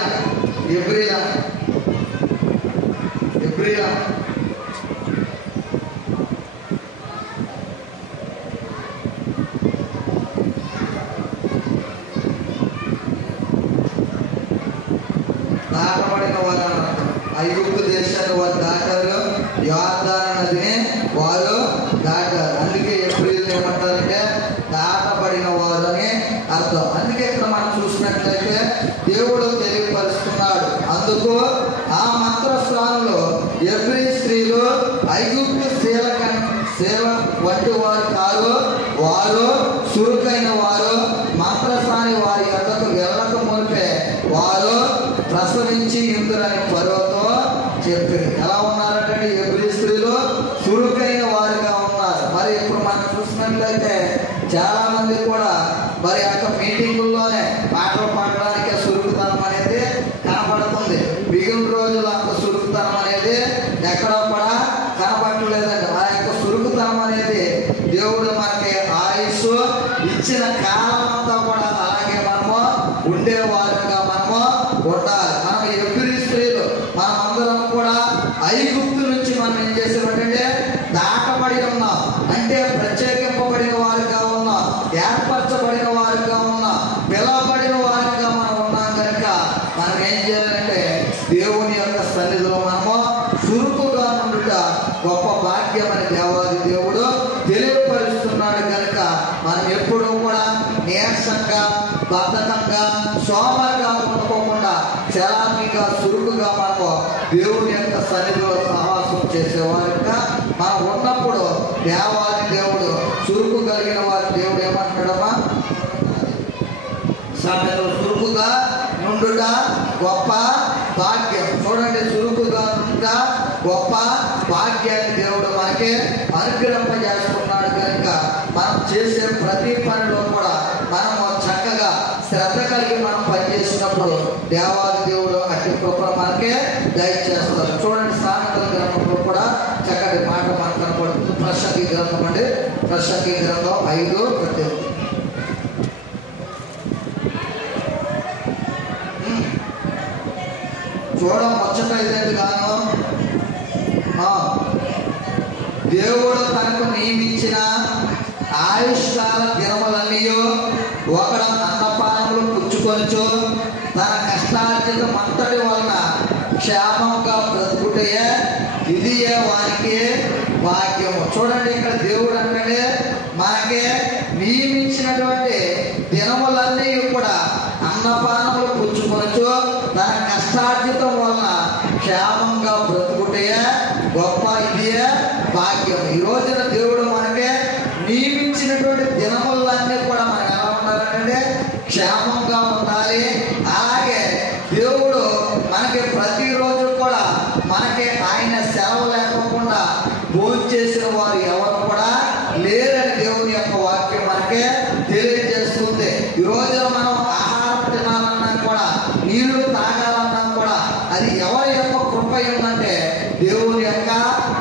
దాటబడిన వారు అన్నారు. ఐగుప్తు దేశాన్ని వారు దాటారు, యోర్దాను నదిని వారు దాటారు. అందుకే ఎబ్రీలు ఏమంటారంటే దాటబడిన వారు అని అర్థం. అందుకే ఇక్కడ మనం చూసినట్లయితే దేవుడు తెలియపరుస్తున్నాడు. అందుకు ఆ మంత్రస్నానంలో ఎబ్రీ స్త్రీలు ఐగుప్తు స్త్రీల వంటి వారు కారు, వారు చురుకైన వారు. మంత్రస్నాని వారి యొద్దకు వెళ్ళక మునిపే వారు ప్రసవించి ఇందులని ఫరోతో చెప్పారు. ఎలా ఉన్నారంటే ఎబ్రీ స్త్రీలు చురుకైన వారుగా ఉన్నారు. మరి ఇప్పుడు మనం చూసినట్లయితే చాలా మంది కూడా మరి యొక్క మీటింగుల్లోనే పాటలు పాడడానికి సురుకుతనం అనేది కనపడుతుంది. మిగిలిన రోజులు అంత సురుకుతనం అనేది ఎక్కడో కూడా కనపడలేదండి. ఆ యొక్క సురుకుతనం అనేది దేవుడు మనకి ఆయుష్ ఇచ్చిన కాలం అంతా కూడా అలాగే మనము ఉండేవారుగా మనము ఉండాలి. మనం ఎబ్రీ స్త్రీలు మనం అందరం కూడా ఐగుప్తు నుంచి మనం ఏం చేసామంటే దాటబడి ఉన్నాం. అంటే ప్రత్యేకింపబడిన వారుగా ఉన్నాం, ఏర్పరచబడిన వారుగా ఉన్నాం, పిలవబడిన వారుగా మనం ఉన్నాం. కనుక మనం ఏం చేయాలంటే దేవుని యొక్క సన్నిధిలో మనము చురుకుగా ఉండుట గొప్ప భాగ్యం అని దేవాది దేవుడు తెలియపరుస్తున్నాడు. కనుక మనం ఎప్పుడూ కూడా నీరసంగా, బద్ధకంగా, సోమరిగా ఉండకోకుండా చలాకీగా, చురుకుగా మనము దేవుని యొక్క సన్నిధిలో సహవాసం చేసేవారుగా మనం ఉన్నప్పుడు దేవాది దేవుడు చురుకు కలిగిన వారి దేవుడు ఏమంటాడమ్మా? సమయంలో చురుకుగా నుండుట గొప్ప భాగ్యం. చూడండి, చురుకుగా నుండుట గొప్ప భాగ్యాన్ని దేవుడు మనకి అనుగ్రహింపజేస్తున్నాడు. కనుక మనం చేసే ప్రతి పనిలో కూడా మనము చక్కగా శ్రద్ధ కలిగి మనం పనిచేసినప్పుడు దేవాది దేవుడు అట్టి కృప మనకే దయచేస్తారు. చూడండి, సామెతల గ్రంథంలో కూడా చక్కటి మాట మనకు కనపడుతుంది. ప్రసంగి గ్రంథం అండి, ప్రసంగి గ్రంథం 5:18. చూడముచ్చట ఇదండి గాను దేవుడు తనకు నియమించిన ఆయుష్కాల దినములన్నీ ఒకడు అన్నపానములు పుచ్చుకొనుచు తన కష్టార్జితం అంతటి వలన క్షేమంగా బ్రతుకుటయే ఇదియే వారికి భాగ్యము. చూడండి, ఇక్కడ దేవుడు అంటే మనకి నియమించినటువంటి దినములన్నీ కూడా అన్నపానములు పుచ్చుకొనుచు తన కష్టార్జితం వలన క్షేమంగా బ్రతుకుటయే గొప్ప ఇదియే భాగ్యం. ఈ రోజున దేవుడు మనకి నియమించినటువంటి దినములన్నీ కూడా మనం ఎలా ఉండాలంటే క్షేమంగా ఉండాలి. అలాగే దేవుడు మనకి ప్రతిరోజు కూడా మనకి ఆయన సెలవు లేకుండా భోజనం చేసిన వారు ఎవరు కూడా లేరని దేవుని యొక్క వాక్యం మనకి తెలియజేస్తుంది. ఈ రోజున మనం ఆహారం తినాలన్నా కూడా, నీళ్లు తాగాలన్నా కూడా అది ఎవరి యొక్క కృప ఉందంటే దేవుని యొక్క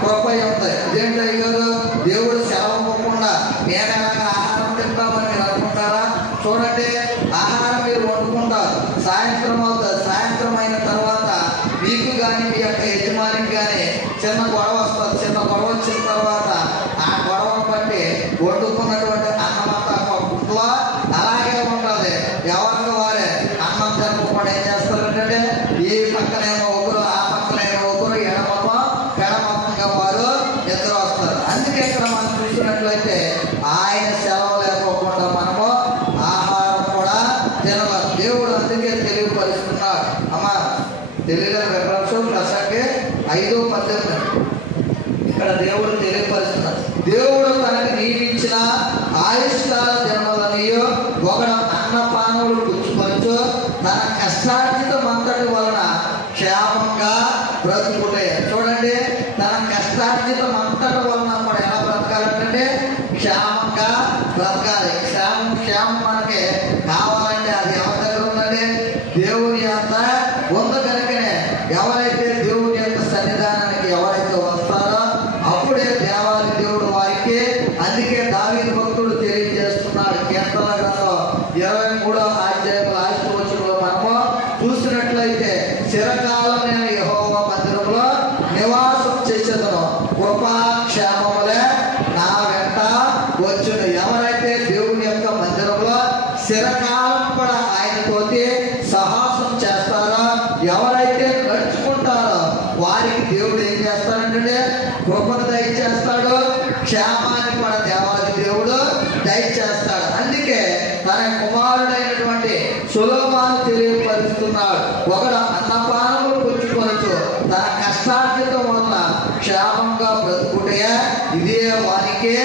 కృప ఉంది. ఇదేంటో గారు దేవుడు సెలవు ఇవ్వకుండా నేను ఎలాగా ఆహారం తింటామని మీరు అనుకుంటారా? చూడండి, ఆహారం మీరు వండుకుంటారు, సాయంత్రం అవుతుంది. సాయంత్రం అయిన తర్వాత మీకు కానీ మీ యొక్క యజమానికి కానీ చిన్న గొడవ వస్తుంది. చిన్న గొడవ వచ్చిన తర్వాత ఆ గొడవను బట్టి వండుకున్నటువంటి అన్నం అంతా గుంట్లో అలాగే ఉంటుంది. ఎవరికి వారే అన్నం జరపకుండా ఏం చేస్తారంటే ఈ పక్కనేమో ఒకరు, ఆ పక్కనేమో ఒకరు, పెడమొత్తంగా వారు నిద్ర వస్తారు. అందుకే ఇక్కడ మనం చూసినట్లయితే ఆయన సెలవు లేకోకుండా మనము ఆహారం కూడా తినవచ్చు. దేవుడు అందుకే తెలియపరుస్తున్నాడు. అమ్మా, తెలియని వివరాలు ప్రసంగి 5:18 ఇక్కడ దేవుడు తెలియపరుస్తున్నాడు. దేవుడు తనకు నియమించిన ఆయుష్కాల దినములని ఒకడు అన్నపానములు పుచ్చుకొనుచు తన కష్టార్జితం అంతటి వలన క్షేమంగా బ్రతుకుటే. చూడండి, తన కష్టార్జితం అంతటి వలన కూడా ఎలా బ్రతకాలంటే క్షేమ క్షేమంగా బ్రతకాలి. క్షేమం మనకి కావాలంటే అది ఎవరి దగ్గర ఉందండి? దేవుని యొక్క ఉంది కనుకనే ఎవరైతే దేవుని యొక్క సన్నిధానానికి ఎవరైతే వస్తారో అప్పుడే దేవాది దేవుడు వారికి. అందుకే దావీదు భక్తుడు తెలియజేస్తున్నాడు కీర్తనల గ్రంథం 23వ అధ్యాయం లాస్ట్ వచనంలో మనము చూసినట్లయితే, చిరకాలం నేను యెహోవా మందిరంలో నివాసం చేసేదను, కృపాక్షేమములే నా వెంట వచ్చును. ఎవరైతే దేవుని యొక్క మందిరంలో చిరకాలం కూడా ఆయనతోటి సాహసం చేస్తారో, ఎవరైతే నడుచుకుంటారో వారికి దేవుడు ఏం చేస్తాడంటే కృపను దయచేస్తాడు, క్షేమాన్ని కూడా దేవాది దేవుడు దయచేస్తాడు. అందుకే తన కుమారుడైనటువంటి సొలొమోను తెలియపరుస్తున్నాడు, ఒకడు అన్నపానములు పుచ్చుకొనొచ్చు తన కష్టార్జితం వల్ల క్షేమంగా బ్రతుకుటే ఇదే వానికే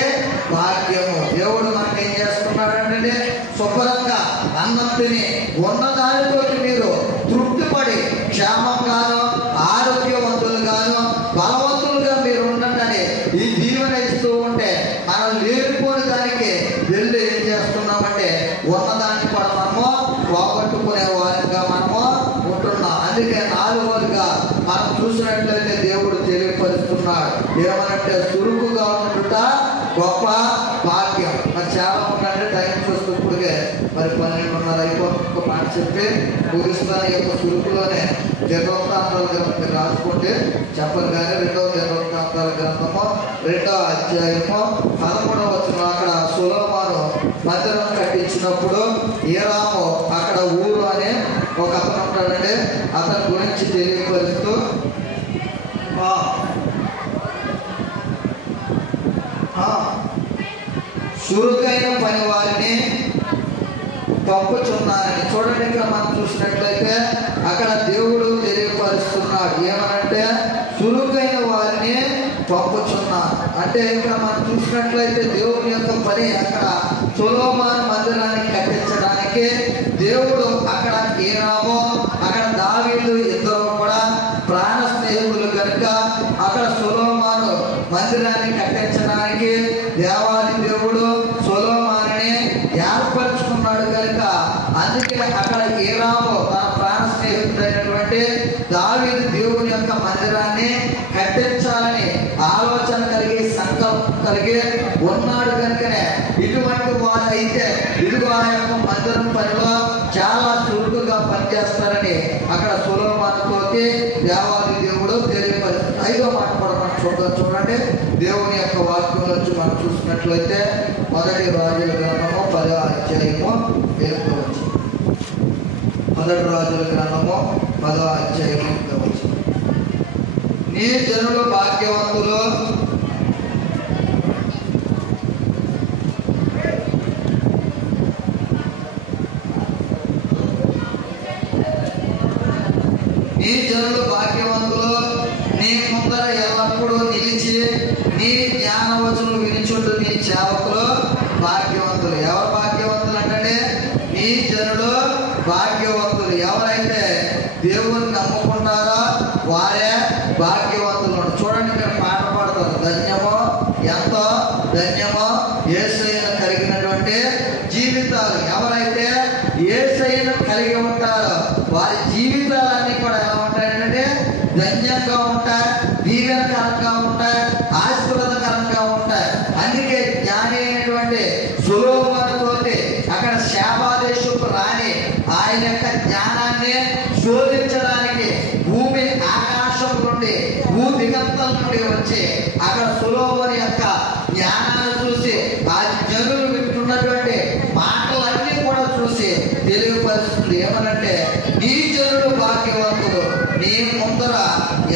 భాగ్యము. దేవుడు మనకి ఏం చేస్తున్నాడంటే శుభ్రంగా అన్నం తిని ఉన్నదానితో మీరు తృప్తిపడి క్షేమంగాను ఆరోగ్యవంతులుగాను బలవంతులుగా మీరు ఉండండి. ఈ దీవెన ఇస్తూ ఉంటే మనం లేనిపోని దానికి వెళ్ళి ఏం చేస్తున్నామంటే ఉన్నదాన్ని కూడా మనము పోగొట్టుకునే వారిగా మనము ఉంటున్నాం. అందుకే నాలుగోలుగా మనం చూసినట్లయితే దేవుడు తెలియపరుస్తున్నాడు ఏమనంటే సురుకుగా ఉండుట గొప్ప భాగ్యం. మరి చాలా ఉందంటే టైం చూస్తూ ఇప్పుడుగే మరి 12:30 అయిపోతుంది. మాట చెప్పి ముగిస్తాను. ఈ యొక్క సురుకులోనే దినవృత్తాంతాల గ్రంథం రాసుకుంటే చెప్పను కానీ 2వ దినవృత్తాంతాల గ్రంథము 2వ అధ్యాయము 13వ వచనం అక్కడ సొలొమోను మందిరం కట్టించినప్పుడు హీరాము అక్కడ ఊరు అనే ఒక అతను ఉంటాడండి. అతని గురించి తెలియపరుస్తూ చురుకైన పని వారిని పంపుచున్నారని. చూడండి, ఇక్కడ మనం చూసినట్లయితే అక్కడ దేవుడు తెలియపరుస్తున్నాడు ఏమనంటే చురుకైన వారిని పంపుచున్నారు. అంటే ఇక్కడ మనం చూసినట్లయితే దేవుని యొక్క పని అక్కడ సొలొమోను మందిరాన్ని కట్టించడానికి దేవుడు అక్కడ హీరాము అక్కడ దావీదు ఇద్దరు కూడా ప్రాణ స్నేహితులు కనుక అక్కడ సొలొమోను మందిరాన్ని కట్టించడానికి దేవాది దేవుడు సొలొమోనుని ఏర్పరచుకున్నాడు కనుక అందుకే అక్కడ హీరాము తన ప్రాణ స్నేహితుడైనటువంటి దావీదు దేవుని యొక్క మందిరాన్ని కట్టించాలని ఆలోచన కలిగి సంకల్పం కలిగి ఉన్నాడు కనుకనే ఇటువంటి వారు అయితే ఇదిగో ఆ యొక్క మందిరం పనిలో చాలా చురుకుగా పనిచేస్తారని అక్కడ సొలొమోనుతోటి దేవాది దేవుడు తెలియపరుస్తాడు. 5వ మాట కూడా మనం చూడండి దేవుని యొక్క వాక్యం నుంచి మనం చూసినట్లయితే 1 రాజుల గ్రంథము 10వ అధ్యాయము 8వ వచనం. 1 రాజుల గ్రంథము 10వ అధ్యాయము 8వ వచనం. నీ జనులు భాగ్యవంతులు, నీ జనులు భాగ్యవంతులు, నీ ముందర ఎల్లప్పుడూ నిలిచి నీ జ్ఞానవచనం వినిచుండు నీ సేవకులు భాగ్యవంతులు. ఎవరు భాగ్యవంతులు అంటే నీ జనులు భాగ్యవంతులు. ఎవరైతే దేవుని నమ్ముకుంటారో వారే భాగ్యవంతులు. చూడండి, ఇక్కడ పాట పాడతారు, ధన్యమో ఎంతో ధన్యమో యేసయ్యను కలిగినటువంటి జీవితాలు. ఎవరైతే యేసయ్యను కలిగి ఉంటారో వారి జీవితాలన్నీ కూడా ఎలా ఉంటాయంటే ధన్యంగా ఉంటాయి, దీవెనకరంగా ఉంటాయి, ఆశీర్వాదకరంగా ఉంటాయి. అందుకే జ్ఞాని అయినటువంటి సొలొమోనుతోటి అక్కడ శాపాదేశపు రాణి ఆయన యొక్క జ్ఞానాన్ని శోధించడానికి భూమి ఆకాశం నుండి దిగంతం నుండి వచ్చి అక్కడ సొలొమోను యొక్క జ్ఞానాన్ని చూసి ఆ జనులు వింటున్నటువంటి మాటలన్నీ కూడా చూసి తెలియపరుస్తుంది ఏమనంటే నీ జనులు భాగ్యవంతులు, నీ ముందర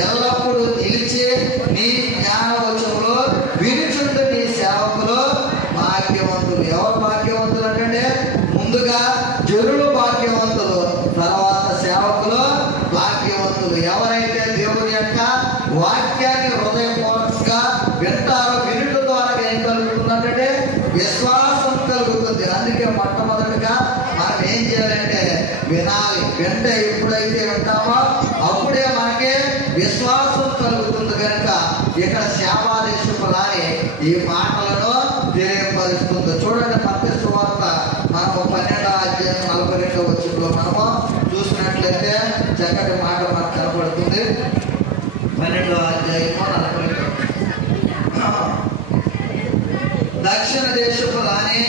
ఎల్లప్పుడూ నిలిచి నీ జ్ఞానవచనంలో వినుచుండు నీ సేవకులు భాగ్యవంతులు. ఎవరు భాగ్యవంతులు అంటే ముందుగా జనులు భాగ్యవంతులు, తర్వాత సేవకులు భాగ్యవంతులు. ఎవరైతే దేవుని యొక్క వాక్యాన్ని హృదయపూర్వకంగా వింటారో వినుట ద్వారా ఏం కలుగుతుందంటే విశ్వాసం కలుగుతుంది. అందుకే మొట్టమొదటిగా మనం ఏం చేయాలంటే వినాలి. వింటే ఎప్పుడైతే వింటామో అప్పుడే మనకి విశ్వాసం కలుగుతుంది. కనుక ఇక్కడ శాపాదేశపు రాని ఈ మాటలను తెలియపరుస్తుంది. కలుగుతుంది. చూడండి మత్తయి సువార్త మనము 12వ అధ్యాయం 42వ వచనంలో మనము చూసినట్లయితే చక్కటి మాట మనకు కనబడుతుంది. 12వ అధ్యాయము 42. దక్షిణ దేశపు రాణి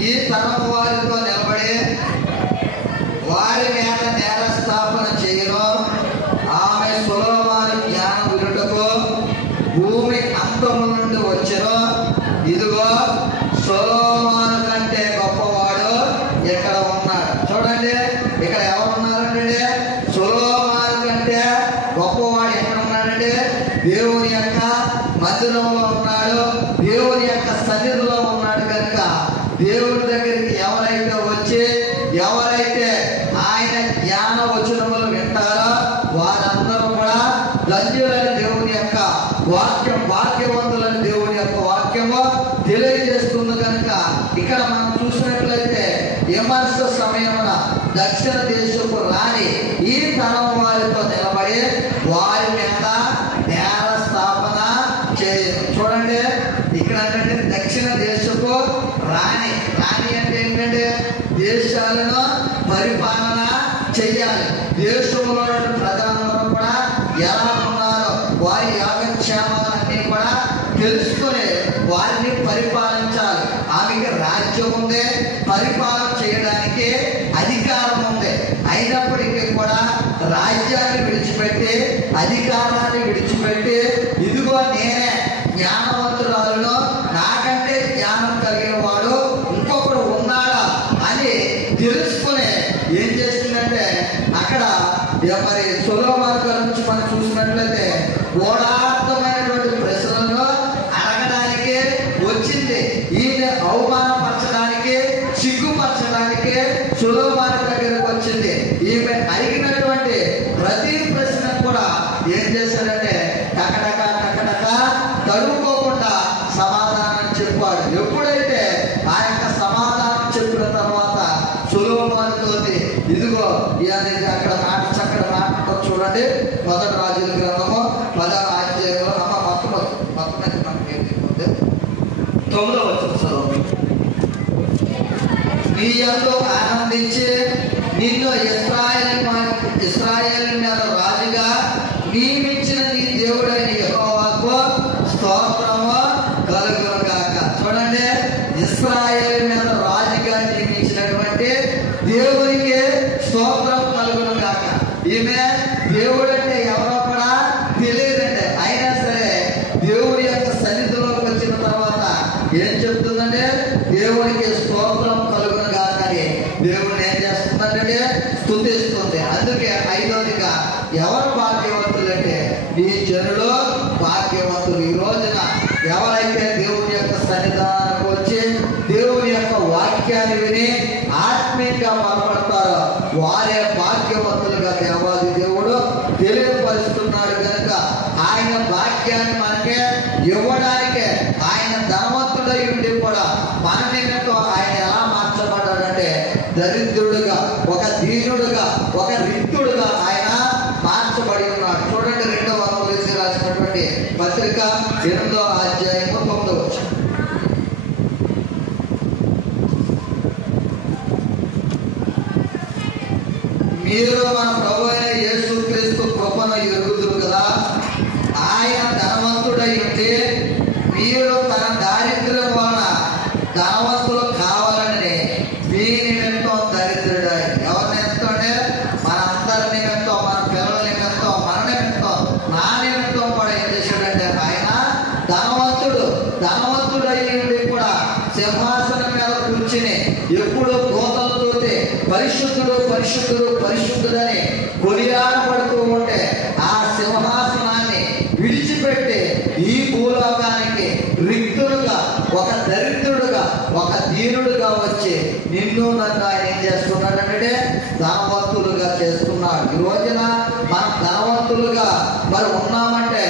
ఈ తరం వారితో నిలబడి వారి మీద నేర స్థాపన చేయను. ఆమె సొలొమోను జ్ఞానం వినుటకు భూమి అంతము నుండి వచ్చెను. ఇదిగో సొలొమోను కంటే గొప్పవాడు ఇక్కడ ఉన్నాడు. చూడండి ఇక్కడ ఎవరు ఉన్నారంటే సొలొమోను కంటే గొప్పవాడు ఎక్కడ ఉన్నాడంటే దేవుని యొక్క మందిరంలో ఉన్నాడు, దేవుని యొక్క సన్నిధిలో ఉన్నాడు. కనుక దేవుని దగ్గరికి ఎవరైతే వచ్చి ఎవరైతే ఆయన జ్ఞాన వచనములు వింటారో వారందరూ కూడా ధన్యులని దేవుని యొక్క వాక్యం, భాగ్యవంతులని దేవుని యొక్క వాక్యము తెలియజేస్తుంది. కనుక ఇక్కడ మనం చూసినట్లయితే విమర్శ సమయమున దక్షిణ దేశపు రాణి ఈ తరం వారితో నిలబడి వారి మీద నేర స్థాపన చేయదు. చూడండి ఇక్కడ ఏంటంటే దక్షిణ దేశపు రాణి. రాణి అంటే ఏంటంటే దేశాలను పరిపాలన చెయ్యాలి. దేశంలో ప్రజలందరూ కూడా ఎలా ఉన్నారో వారి యోగక్షేమాలన్నీ కూడా తెలుసుకుని వారిని పరిపాలించాలి. ఆమెకి రాజ్యం ఉంది, పరిపాలన చేయడానికి అధికారం ఉంది. అయినప్పటికీ కూడా రాజ్యాన్ని విడిచిపెట్టి అధికారాన్ని విడిచిపెట్టి ఇదిగో నేనే జ్ఞానవంతురాలను, నాకంటే జ్ఞానం కలిగిన వాడు ఇంకొకడు ఉన్నాడా అని తెలుసుకుని ఏం చేస్తుందంటే అక్కడ మరి సొలొమోను గారి నుంచి మనం చూసినట్లయితే గూఢార్థమైనటువంటి ప్రశ్నలను అడగడానికి వచ్చింది. ఈమె అవమానపరచడానికి, సిగ్గుపరచడానికి సొలొమోను దగ్గరకు వచ్చింది. ఈమె అడిగినటువంటి ప్రతి ప్రశ్న కూడా ఏం చేశాడంటే టకటక టకటక తడుకోకుండా సమాధానం చెప్పాడు. ఎప్పుడైతే ఆ యొక్క సమాధానం చెప్పిన తర్వాత సొలొమోనుతో ఇదిగో ఇది అక్కడ మాట చక్కటి మాట చూడండి. మొదటి రాజుల గ్రంథము 10వ అధ్యాయంలో మొత్తం 9వ వచనం నీ యందు ఆనందించి నిన్ను ఇశ్రాయేలు మీద రాజుగా నియమించిన నీ దేవుడైన యెహోవాకు స్తోత్రము కలుగును గాక. చూడండి ఇశ్రాయేలు మీద రాజుగా నియమించినటువంటి దేవునికి స్తోత్రం కలుగును గాక. ఈమె దేవుడు అంటే ఎవరో కూడా తెలియదండి. అయినా సరే దేవుడి యొక్క సన్నిధిలోకి వచ్చిన తర్వాత ఏం చెప్తుందంటే దేవునికి స్తోత్రం కలుగును గాక అని దేవుడిని ఏం చేస్తుందంటే స్తుతిస్తుంది. అందుకే 5వదిగా ఎవరు భాగ్యవంతులు అంటే ఈ జనులు భాగ్యవంతులు. ఈ రోజున ఎవరైతే దేవుని యొక్క సన్నిధానానికి వచ్చి దేవుని యొక్క వాక్యాన్ని విని ఆత్మీయంగా బలపడతారో వారే భాగ్యవంతులుగా దేవాది దేవుడు తెలియపరుస్తున్నాడు. కనుక ఆయన వాక్యాన్ని మనకే ఇవ్వడానికే ఆయన ధనవంతుడై ఉండి కూడా మన నిమిత్తం ఆయన ఎలా మార్చబడ్డాడంటే దరిద్రుడుగా, ఒక దీనుడుగా, ఒక రిక్తుడుగా ఆయన మార్చబడి ఉన్నాడు. చూడండి 2వ కొరింథీయులకు రాసినటువంటి పత్రిక 8వ అధ్యాయము 9వ వచనం. మీరు మన ప్రభు అయిన యేసుక్రీస్తు కృపను ఎరుగుదురు కదా. ఆయన ధనవంతుడై ఉంటే మీరు తన దారిద్ర్యం వలన ధనవంతులు కావాలని మీ నిమిత్తం దరిద్రుడై. ఎవరి నిమిత్తం అంటే మనందరి నిమిత్తం, మన పిల్లల నిమిత్తం, మన నిమిత్తం, నా నిమిత్తం కూడా ఏం చేశాడంటే ఆయన ధనవంతుడై ఉండి కూడా సింహాసనం మీద కూర్చుని ఎప్పుడు దూతలతోటి పరిశుద్ధుడు పరిశుద్ధుడు పరిశుద్ధుడని కొనియాడబడుతూ ఉంటే ఆ సింహాసనాన్ని విడిచిపెట్టి ఈ భూలోకానికి రిక్తుడుగా, ఒక దరిద్రుడుగా, ఒక దీనుడుగా వచ్చి నిన్ను నన్ను ఆయన ఏం చేస్తున్నాడంటే ధనవంతులుగా చేస్తున్నాడు. ఈ రోజున మనం ధనవంతులుగా మరి ఉన్నామంటే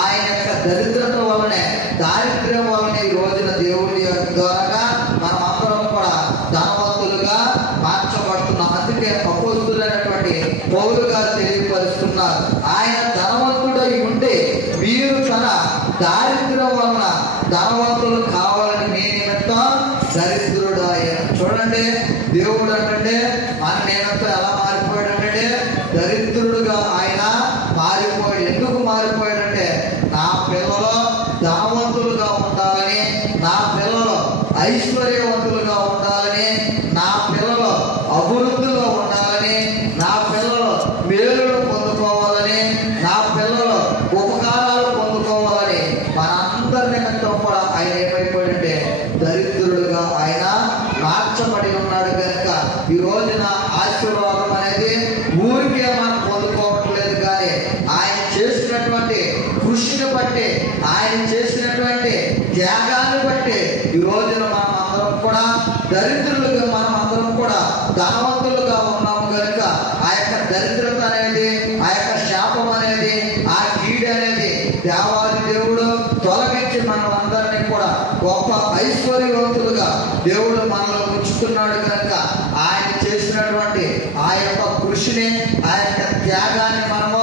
ఆయన యొక్క దరిద్రత వలనే, దారిద్ర్యం వలనే ఈ రోజున దేవుడి ద్వారా మనం అందరం కూడా ధనవంతులుగా మార్చబడుతున్నాం. అందుకే అపోస్తులైనటువంటి పౌలు గారు తెలియపరుస్తున్నారు, ఆయన ధనవంతుడై ఉంటే మీరు తన దారిద్ర్యం వలన ధనవంతులు కావాలని మీ దరిద్రుడు ఆయన. చూడండి, దేవుడు అంటే మన నేనంతా ఎలా మారిపోయాడంటే దరిద్రుడుగా ఆయన మారిపోయాడు. ఎందుకు మారిపోయాడంటే నా పిల్లలు ధనవంతులుగా ఉండాలని, నా పిల్లలు ఐశ్వర్యవంతులుగా ఉండాలని, నా పిల్లలు అభివృద్ధిలో ఉండాలని, నా పిల్లలు మేలులు పొందుకోవాలని, నా పిల్లలు ఉపకారాలు పొందుకోవాలని మనందరి నిమిత్తం కూడా ఆయన ఏమైపోయాడంటే దరిద్రుడుగా ఆయన మార్చబడి ఉన్నాడు. కనుక ఈ రోజున ఆశీర్వాదం అనేది ఊరికే మనం పొందుకోవట్లేదు, కానీ ఆయన చేసినటువంటి కృషిని బట్టి, ఆయన చేసినటువంటి త్యాగాన్ని బట్టి ఈ రోజున మనం అందరం కూడా దరిద్రులుగా, మనం అందరం కూడా ధనవంతులుగా ఉన్నాము. కనుక ఆ యొక్క దరిద్రత అనేది, ఆ యొక్క శాపం అనేది, ఆ కీడు అనేది దేవాది దేవుడు తొలగించి మనం అందరినీ కూడా గొప్ప ఐశ్వర్యవంతులుగా దేవుడు మనలో ఉంచుతున్నాడు. కనుక ఆయన చేసినటువంటి ఆ యొక్క కృషిని, ఆ యొక్క త్యాగాన్ని మనము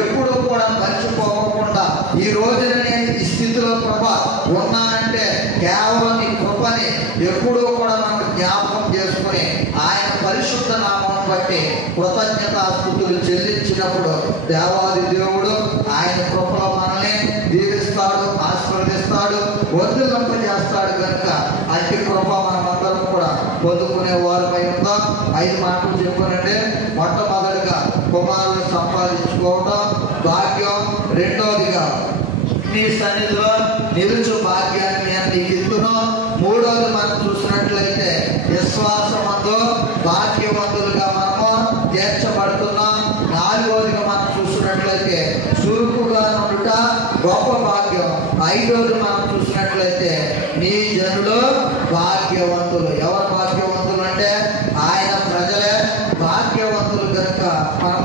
ఎప్పుడూ కూడా మర్చిపోకుండా ఈ రోజున నేను ఈ స్థితిలో ప్రభా ఉన్నానంటే కేవలం ఈ కృపని ఎప్పుడూ కూడా మనం జ్ఞాపకం చేసుకుని ఆయన పరిశుద్ధ నామాన్ని బట్టి కృతజ్ఞతాస్తుతులు చెల్లించినప్పుడు దేవాది దేవుడు ఆయన కృపలో మనల్ని దీవిస్తాడు, ఆశీర్వదిస్తాడు, వర్ధిల్లింపజేస్తాడు. కనుక అట్టి కృప మనమందరం కూడా పొందుకునే వారమై ఉందాం. 5 మాటలు చెప్పానంటే, మొట్టమొదటిగా కుమారుని సంపాదించుకోవడం భాగ్యం, రెండవదిగా నీ సన్నిధిలో నిలుచు భాగ్యాన్ని నేను నీకు ఇస్తును, మూడవది మనం చూసినట్లయితే విశ్వాసమందు భాగ్యవంతులుగా మనము తీర్చబడుతున్నాం, నాలుగవదిగా మనం చూసినట్లయితే చురుకుగా నుండుట గొప్ప భాగ్యం, ఐదవది మనం చూసినట్లయితే నీ జనులు భాగ్యవంతులు. ఎవరు భాగ్యవంతులు అంటే ఆయన ప్రజలే భాగ్యవంతులు. కనుక మనం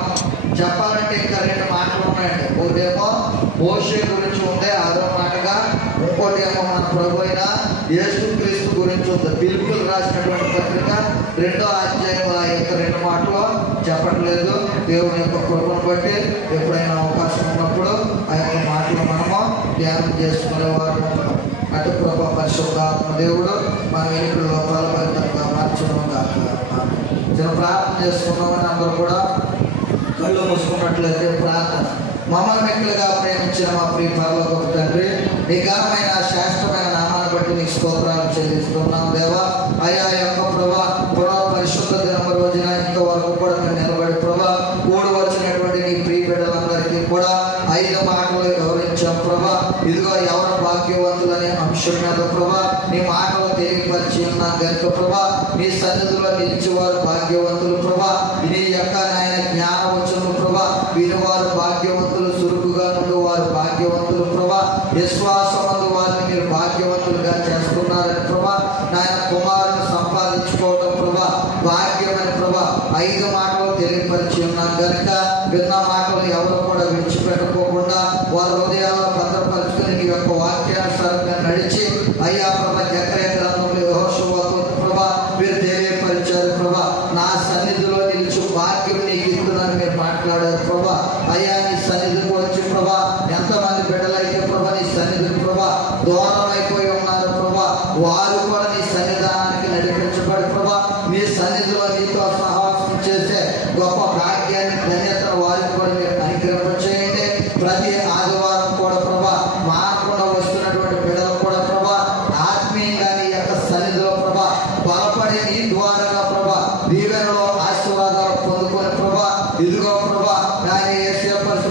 చెప్పాలంటే ఇంకా 2 మాటలు ఉన్నాయండి. ఒకటేమో మోషే గురించి ఉంది 6వ మాటగా, ఇంకోటి ఏమో మన ప్రభు అయిన యేసుక్రీస్తు గురించి ఉంది. పిలుపులు రాసినటువంటి పత్రిక 2వ అధ్యాయం ఆ యొక్క 2 మాటలు చెప్పట్లేదు. దేవుని యొక్క కృపను బట్టి ఎప్పుడైనా అవకాశం ఉన్నప్పుడు ఆ యొక్క మాటలు మనము ధ్యానం చేసుకునేవారు. అటు కృప పరిశుద్ధాత్మ దేవుడు మన ఇంట్లో ఫలభరితంగా మార్చడం కాక చిన్న ప్రార్థన చేసుకున్నామని అందరూ కూడా కళ్ళు మూసుకున్నట్లయితే ప్రార్థన. మమ్మల్ని మిక్కులుగా ప్రేమించిన మా ప్రియ పరలోకపు తండ్రి, నీ ఘనమైన శ్రేష్టమైన నామాన్ని బట్టి నీకు స్తోత్రాలు చెల్లిస్తున్నాం దేవా. అయా యొక్క ప్రభా పరిశుద్ధ దినమ రోజున ఇంతవరకు కూడా మేము నిలబడి ప్రభా కూడి వచ్చినటువంటి నీ ప్రియ బిడ్డలందరికీ కూడా 5 మాటలు వివరించాం ప్రభా. ఇదిగో ఎవరు భాగ్యవంతులనే అంశం మీద ప్రభా నీ మాటలు తెలియపరిచి ఉన్నాం కనుక ప్రభా నీ సన్నిధిలో నిలిచేవారు భాగ్యవంతులు ప్రభా. నీ యొక్క నాయన జ్ఞానవచనము ప్రభా వినివారు భాగ్యవంతులు, చురుకుగా నుండి వారు భాగ్యవంతులు ప్రభా. విశ్వాసమందు వారిని మీరు భాగ్యవంతులుగా చేస్తున్నారని ప్రభా. నాయన కుమారుని సంపాదించుకోవడం ప్రభా భాగ్యమని ప్రభా 5 మాటలు తెలియపరిచి ఉన్నాం కనుక విన్న మాటలు ఎవరు కూడా విడిచిపెట్టుకోకుండా వారి హృదయాల్లో భద్రపరుచుకుని నీ యొక్క వాక్యానుసారంగా నడిచి అయ్యా ప్రభా జకర్యా గ్రంథంలో యెహోషువతో ప్రభా మీరు తెలియపరిచారు ప్రభా. నా సన్నిధిలో నిలిచి భాగ్యం నీకు ఇస్తున్నాను మీరు మాట్లాడారు ప్రభా. అయ్యా నీ సన్నిధికి వచ్చి ప్రభా ఎంతమంది బిడ్డలైతే ప్రభా నీ సన్నిధికి ప్రభా దూరం అయిపోయి ఉన్నారు ప్రభా, వారు కూడా నీ సన్నిధానానికి నడిపించబడి ప్రభా నీ సన్నిధిలో నీతో సహవాసం చేసే గొప్ప భాగ్యాన్ని ధన్యతను వారికి కూడా మీరు అనుగ్రహించేయండి. ప్రతి ఆదివారం కూడా ప్రభా మారకుండా వస్తున్నటువంటి బిడ్డలు కూడా ప్రభా ఆత్మీయంగా నీ యొక్క సన్నిధిలో ప్రభా బలపడి నీ ద్వారాగా ప్రభా దీవెనలో ఆశీర్వాదాలు పొందుకొని ప్రభా ఇదిగో ప్రభా దాని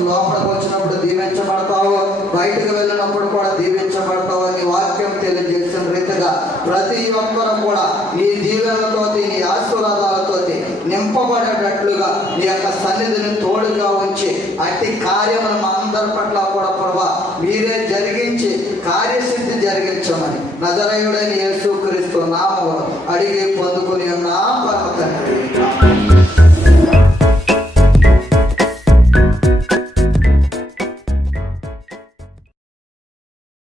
లోపలికి వచ్చినప్పుడు దీవించబడతావు, బయటకు వెళ్ళినప్పుడు కూడా దీవించబడతావు అని వాక్యం తెలియజేసిన రీతిగా ప్రతి ఒక్కరు కూడా నీ దీవెనలతో నీ ఆశీర్వాదాలతో నింపబడేటట్లుగా నీ యొక్క సన్నిధిని తోడుగా ఉంచి అట్టి కార్యములు మా అందరి పట్ల కూడా ప్రభా మీరే జరిగించి కార్యసిద్ధి జరిగించమని నజరేయుడైన యేసుక్రీస్తు నామములో అడిగి పొందుకుని ఉన్నాం పరమ తండ్రి.